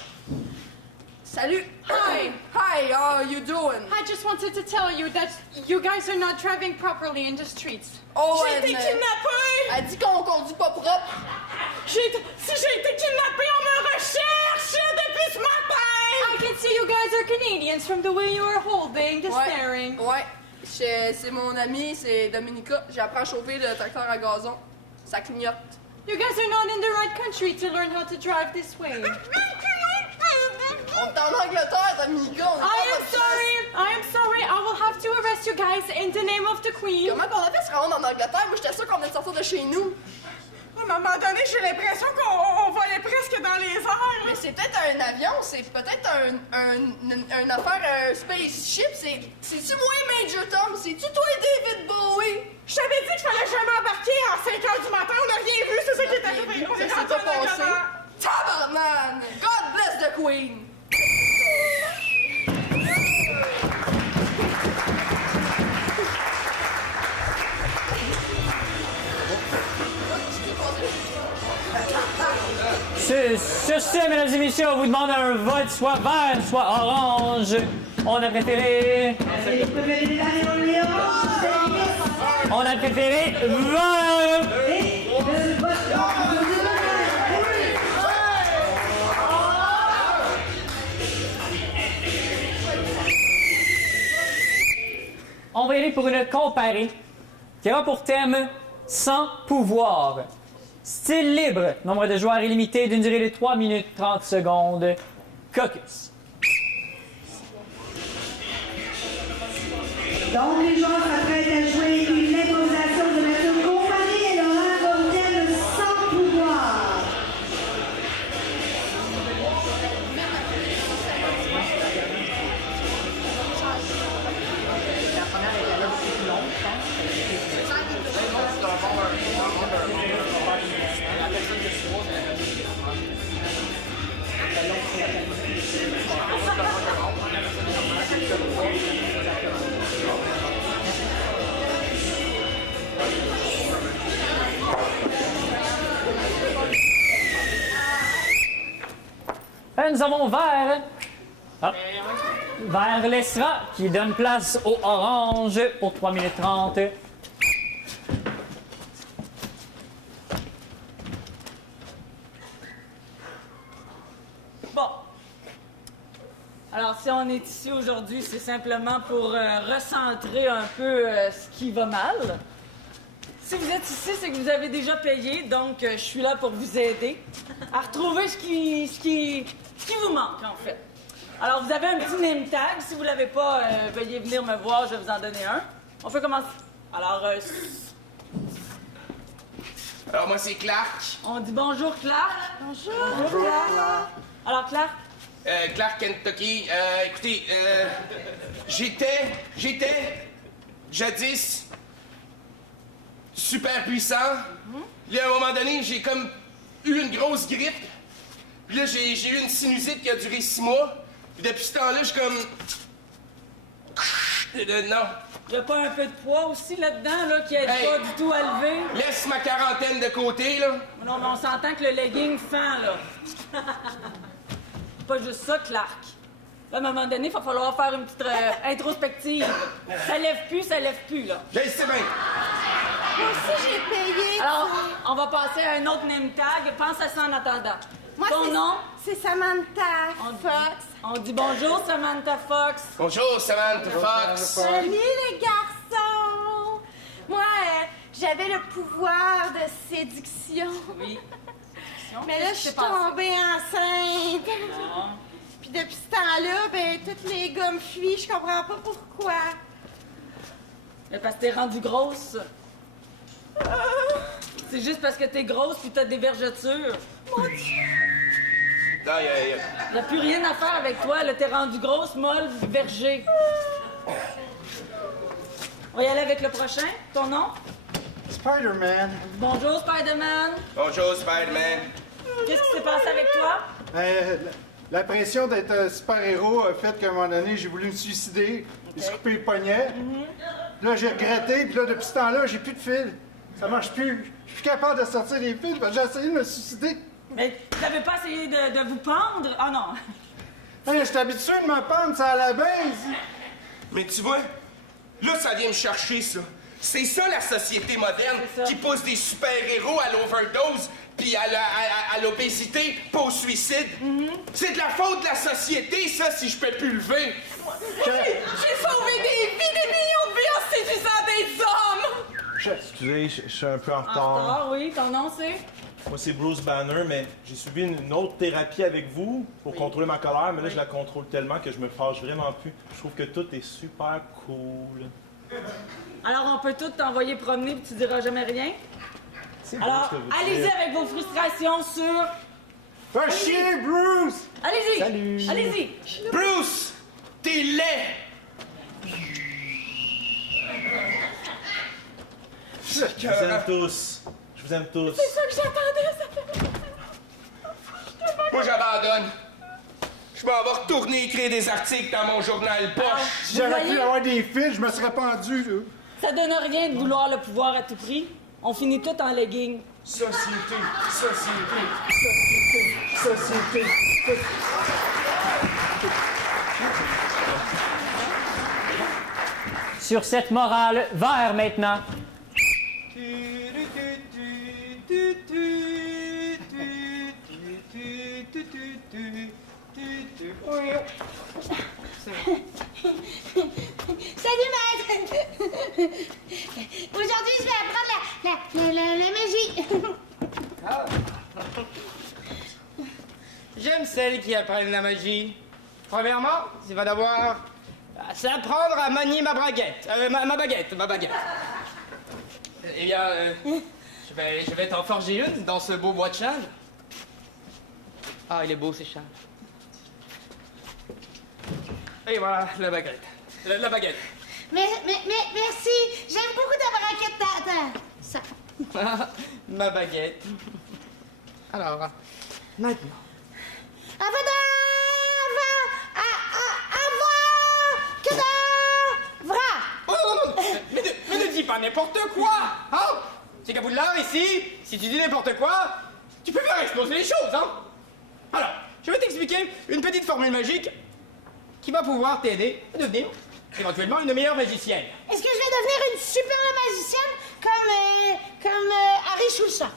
Salut. Hi, how are you doing? I just wanted to tell you that you guys are not driving properly in the streets. Oh, j'ai été kidnappée! Elle dit qu'on conduit pas propre. Si j'ai été kidnappée, on me recherche depuis ce matin! I can see you guys are Canadians from the way you are holding the steering. Ouais, c'est mon ami, c'est Dominica. J'apprends à chauffer le tracteur à gazon. Ça clignote. You guys are not in the right country to learn how to drive this way. On est en Angleterre, Dominica. I am sorry. I will have to arrest you guys in the name of the Queen. Comment on a fait se rendre en Angleterre? Moi, j'étais sûre qu'on venait de sortir de chez nous. À un moment donné, j'ai l'impression qu'on volait presque dans les airs. Mais c'est peut-être un avion, c'est peut-être une affaire, un spaceship. C'est-tu moi, Major Tom? C'est-tu toi, David Bowie? Je t'avais dit qu'il fallait jamais embarquer à 5 h du matin. On n'a rien vu, c'est ça qui est arrivé. On est rendu en Angleterre. Tabarnan! God bless the Queen! Sur ce, mesdames et messieurs, on vous demande un vote soit vert, soit orange. On a préféré... On a préféré vert! On va y aller pour une comparée qui aura pour thème « Sans pouvoir ». Style libre, nombre de joueurs illimité d'une durée de 3 minutes 30 secondes. Caucus. Donc, les joueurs s'apprêtent à jouer une improvisation de nature comparée et l'aura comme thème sans pouvoir. Nous avons vert. Vert laissera qui donne place au orange pour 3 minutes 30. Bon. Alors, si on est ici aujourd'hui, c'est simplement pour recentrer un peu ce qui va mal. Si vous êtes ici, c'est que vous avez déjà payé, donc je suis là pour vous aider à retrouver ce qui vous manque, en fait. Alors, vous avez un petit name tag. Si vous ne l'avez pas, veuillez venir me voir, je vais vous en donner un. On peut commencer. Alors, Alors, moi, c'est Clark. on dit bonjour, Clark. Bonjour, Clark. Alors, Clark? Clark, Kentucky. Écoutez, j'étais jadis super puissant. Puis à un moment donné, j'ai comme eu une grosse grippe. Puis là, j'ai eu une sinusite qui a duré 6 mois. Puis depuis ce temps-là, je suis comme... Non. Y a pas un peu de poids aussi là-dedans, là, qui aide pas du tout à lever? Laisse ma quarantaine de côté, là. Non, mais on s'entend que le legging fend, là. Pas juste ça, Clark. Là, à un moment donné, il va falloir faire une petite introspective. Ça lève plus, là. Je le sais bien. Moi aussi, j'ai payé. Alors, on va passer à un autre name tag. Pense à ça en attendant. Moi, ton nom? C'est Samantha Fox. On dit bonjour, Samantha Fox. Bonjour, Samantha Fox. Salut, les garçons. Moi, j'avais le pouvoir de séduction. Oui. Mais là, je suis tombée enceinte. Non. Puis depuis ce temps-là, ben, tous les gars me fuient. Je comprends pas pourquoi. Mais parce que t'es rendue grosse. C'est juste parce que t'es grosse puis t'as des vergetures. Mon Dieu! Y a plus rien à faire avec toi, là. T'es rendue grosse, molle, vergée. On va y aller avec le prochain. Ton nom? Spider-Man. Bonjour, Spider-Man. Bonjour, Spider-Man. Qu'est-ce qui s'est passé avec toi? La pression d'être un super-héros a fait qu'à un moment donné, j'ai voulu me suicider. J'ai coupé les poignets. Là, j'ai regretté, puis là, depuis ce temps-là, j'ai plus de fil. Ça marche plus. Je suis plus capable de sortir les fils, parce que j'ai essayé de me suicider. Mais t'avais pas essayé de vous pendre? Ah non. Je suis habitué de me pendre, ça à la base. Mais tu vois, là, ça vient me chercher, ça. C'est ça, la société moderne, qui pousse des super-héros à l'overdose puis à l'obésité, pas au suicide. C'est de la faute de la société, ça, si je peux plus lever. J'ai sauvé des vies, des millions de vies en séduisant des hommes! Excusez, je suis un peu en retard. Ah oui, ton nom c'est? Moi, c'est Bruce Banner, mais j'ai suivi une autre thérapie avec vous pour contrôler ma colère, mais là, je la contrôle tellement que je me fâche vraiment plus. Je trouve que tout est super cool. Alors, on peut tout t'envoyer promener puis tu diras jamais rien? Alors, allez-y avec vos frustrations sur... Fais chier, Bruce! Allez-y! Salut! Allez-y! Bruce! T'es laid! Je vous aime tous. Je vous aime tous. C'est ça que j'attendais, ça fait... Moi, j'abandonne. Je m'en vais retourner écrire des articles dans mon journal poche. Si j'avais pu avoir des fils, je me serais pendu, là. Ça donne rien de vouloir le pouvoir à tout prix. On finit tout en legging. Société. Sur cette morale, vert maintenant. Salut, maître! Aujourd'hui, je vais apprendre la magie. J'aime celles qui apprennent la magie. Premièrement, il va d'abord s'apprendre à manier ma baguette. Ma baguette. Eh bien, je vais t'en forger une dans ce beau bois de chêne. Ah, il est beau, ce chêne. Et voilà, la baguette. La baguette. Mais merci. J'aime beaucoup ta braquette, ça. Ma baguette. Alors, maintenant. Oh, non. Mais ne dis pas n'importe quoi, hein? C'est qu'à bout de l'art, ici, si tu dis n'importe quoi, tu peux faire exploser les choses, hein? Alors, je vais t'expliquer une petite formule magique qui va pouvoir t'aider à devenir éventuellement une meilleure magicienne. Est-ce que je vais devenir une super magicienne comme Harry Choucha?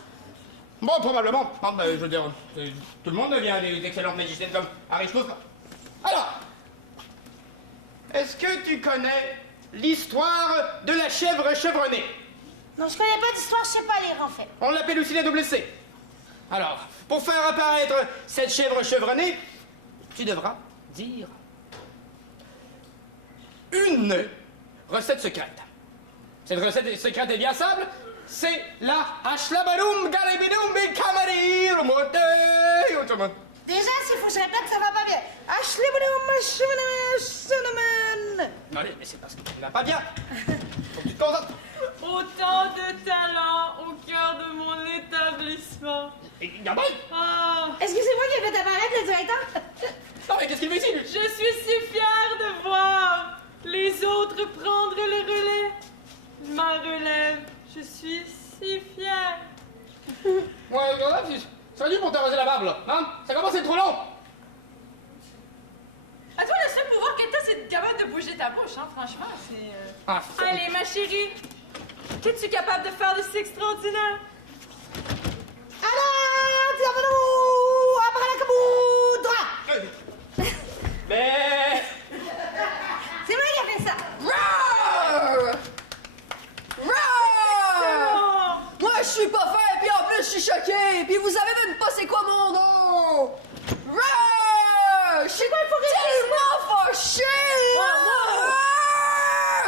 Bon, probablement. Ah, ben, je veux dire, tout le monde devient des excellentes magiciennes comme Harry Choucha. Alors, est-ce que tu connais l'histoire de la chèvre chevronnée? Non, je connais pas d'histoire, je sais pas lire en fait. On l'appelle aussi la double C. Alors, pour faire apparaître cette chèvre chevronnée, tu devras dire une recette secrète. Cette recette secrète est bien simple. C'est la Ashlabadoum Galibidoum Bikamari Rumote. Déjà, s'il faut que je répète, ça va pas bien. Non, mais c'est parce que tu vas pas bien. Faut que tu te concentres. Autant de talent au cœur de mon établissement. Ah. Est-ce que c'est moi qui ai fait apparaître le directeur? Non, mais qu'est-ce qu'il fait ici, lui? Je suis si fière de voir les autres Je suis si fière. Ouais, là, salut pour te raser la barbe, là. Non? Ça commence à être trop long. À toi, le seul pouvoir que t'as, c'est d'être capable de bouger ta bouche, hein, franchement, c'est... Ah, Allez, ma chérie, qu'es-tu capable de faire de si extraordinaire? Mais... C'est moi qui a fait ça! Roar! Roar! Moi, je suis pas fait, puis en plus, je suis choqué, puis vous savez même pas c'est quoi mon nom! Roar! Je suis tellement fâché! Roar!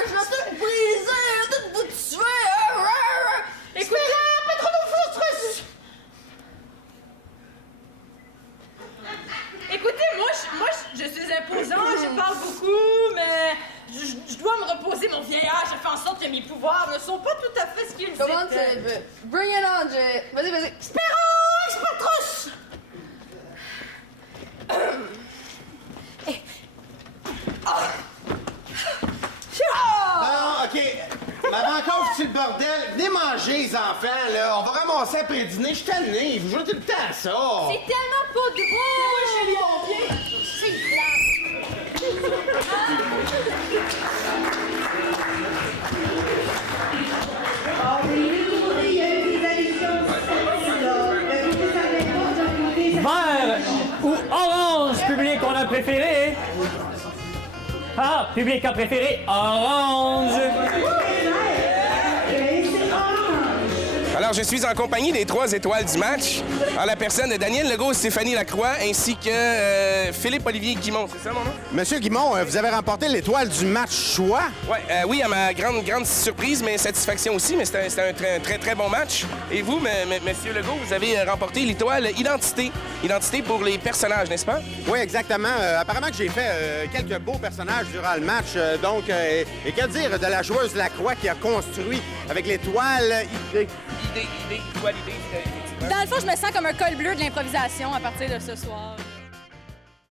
Je vais tout briser, tout vous tuer! Roar! Écoutez, pas trop de frustration! Écoutez, moi, je suis imposant, je parle beaucoup, mais je dois me reposer mon vieil âge. Je fais en sorte que mes pouvoirs ne sont pas tout à fait ce qu'ils étaient. Comment c'est? Bring it on, Jay! Vas-y, vas-y! Spero Expertrus! Bon, OK. Mais avant qu'on foute le bordel, venez manger, les enfants, là. On va ramasser après-dîner. Je suis tanné. Vous jouez tout le temps à ça. C'est tellement pas drôle! Moi, chez les pompiers! C'est Vert ou orange, public, on a préféré? Ah, public a préféré orange. Alors, je suis en compagnie des 3 étoiles du match, en la personne de Daniel Legault, Stéphanie Lacroix, ainsi que Philippe-Olivier Guimont. C'est ça, mon nom? Monsieur Guimont, vous avez remporté l'étoile du match choix. Ouais, oui, à ma grande surprise, mais satisfaction aussi, mais c'était un très bon match. Et vous, Monsieur Legault, vous avez remporté l'étoile Identité. Identité pour les personnages, n'est-ce pas? Oui, exactement. Apparemment que j'ai fait quelques beaux personnages durant le match. Et que dire de la joueuse Lacroix qui a construit avec l'étoile Dans le fond, je me sens comme un col bleu de l'improvisation à partir de ce soir.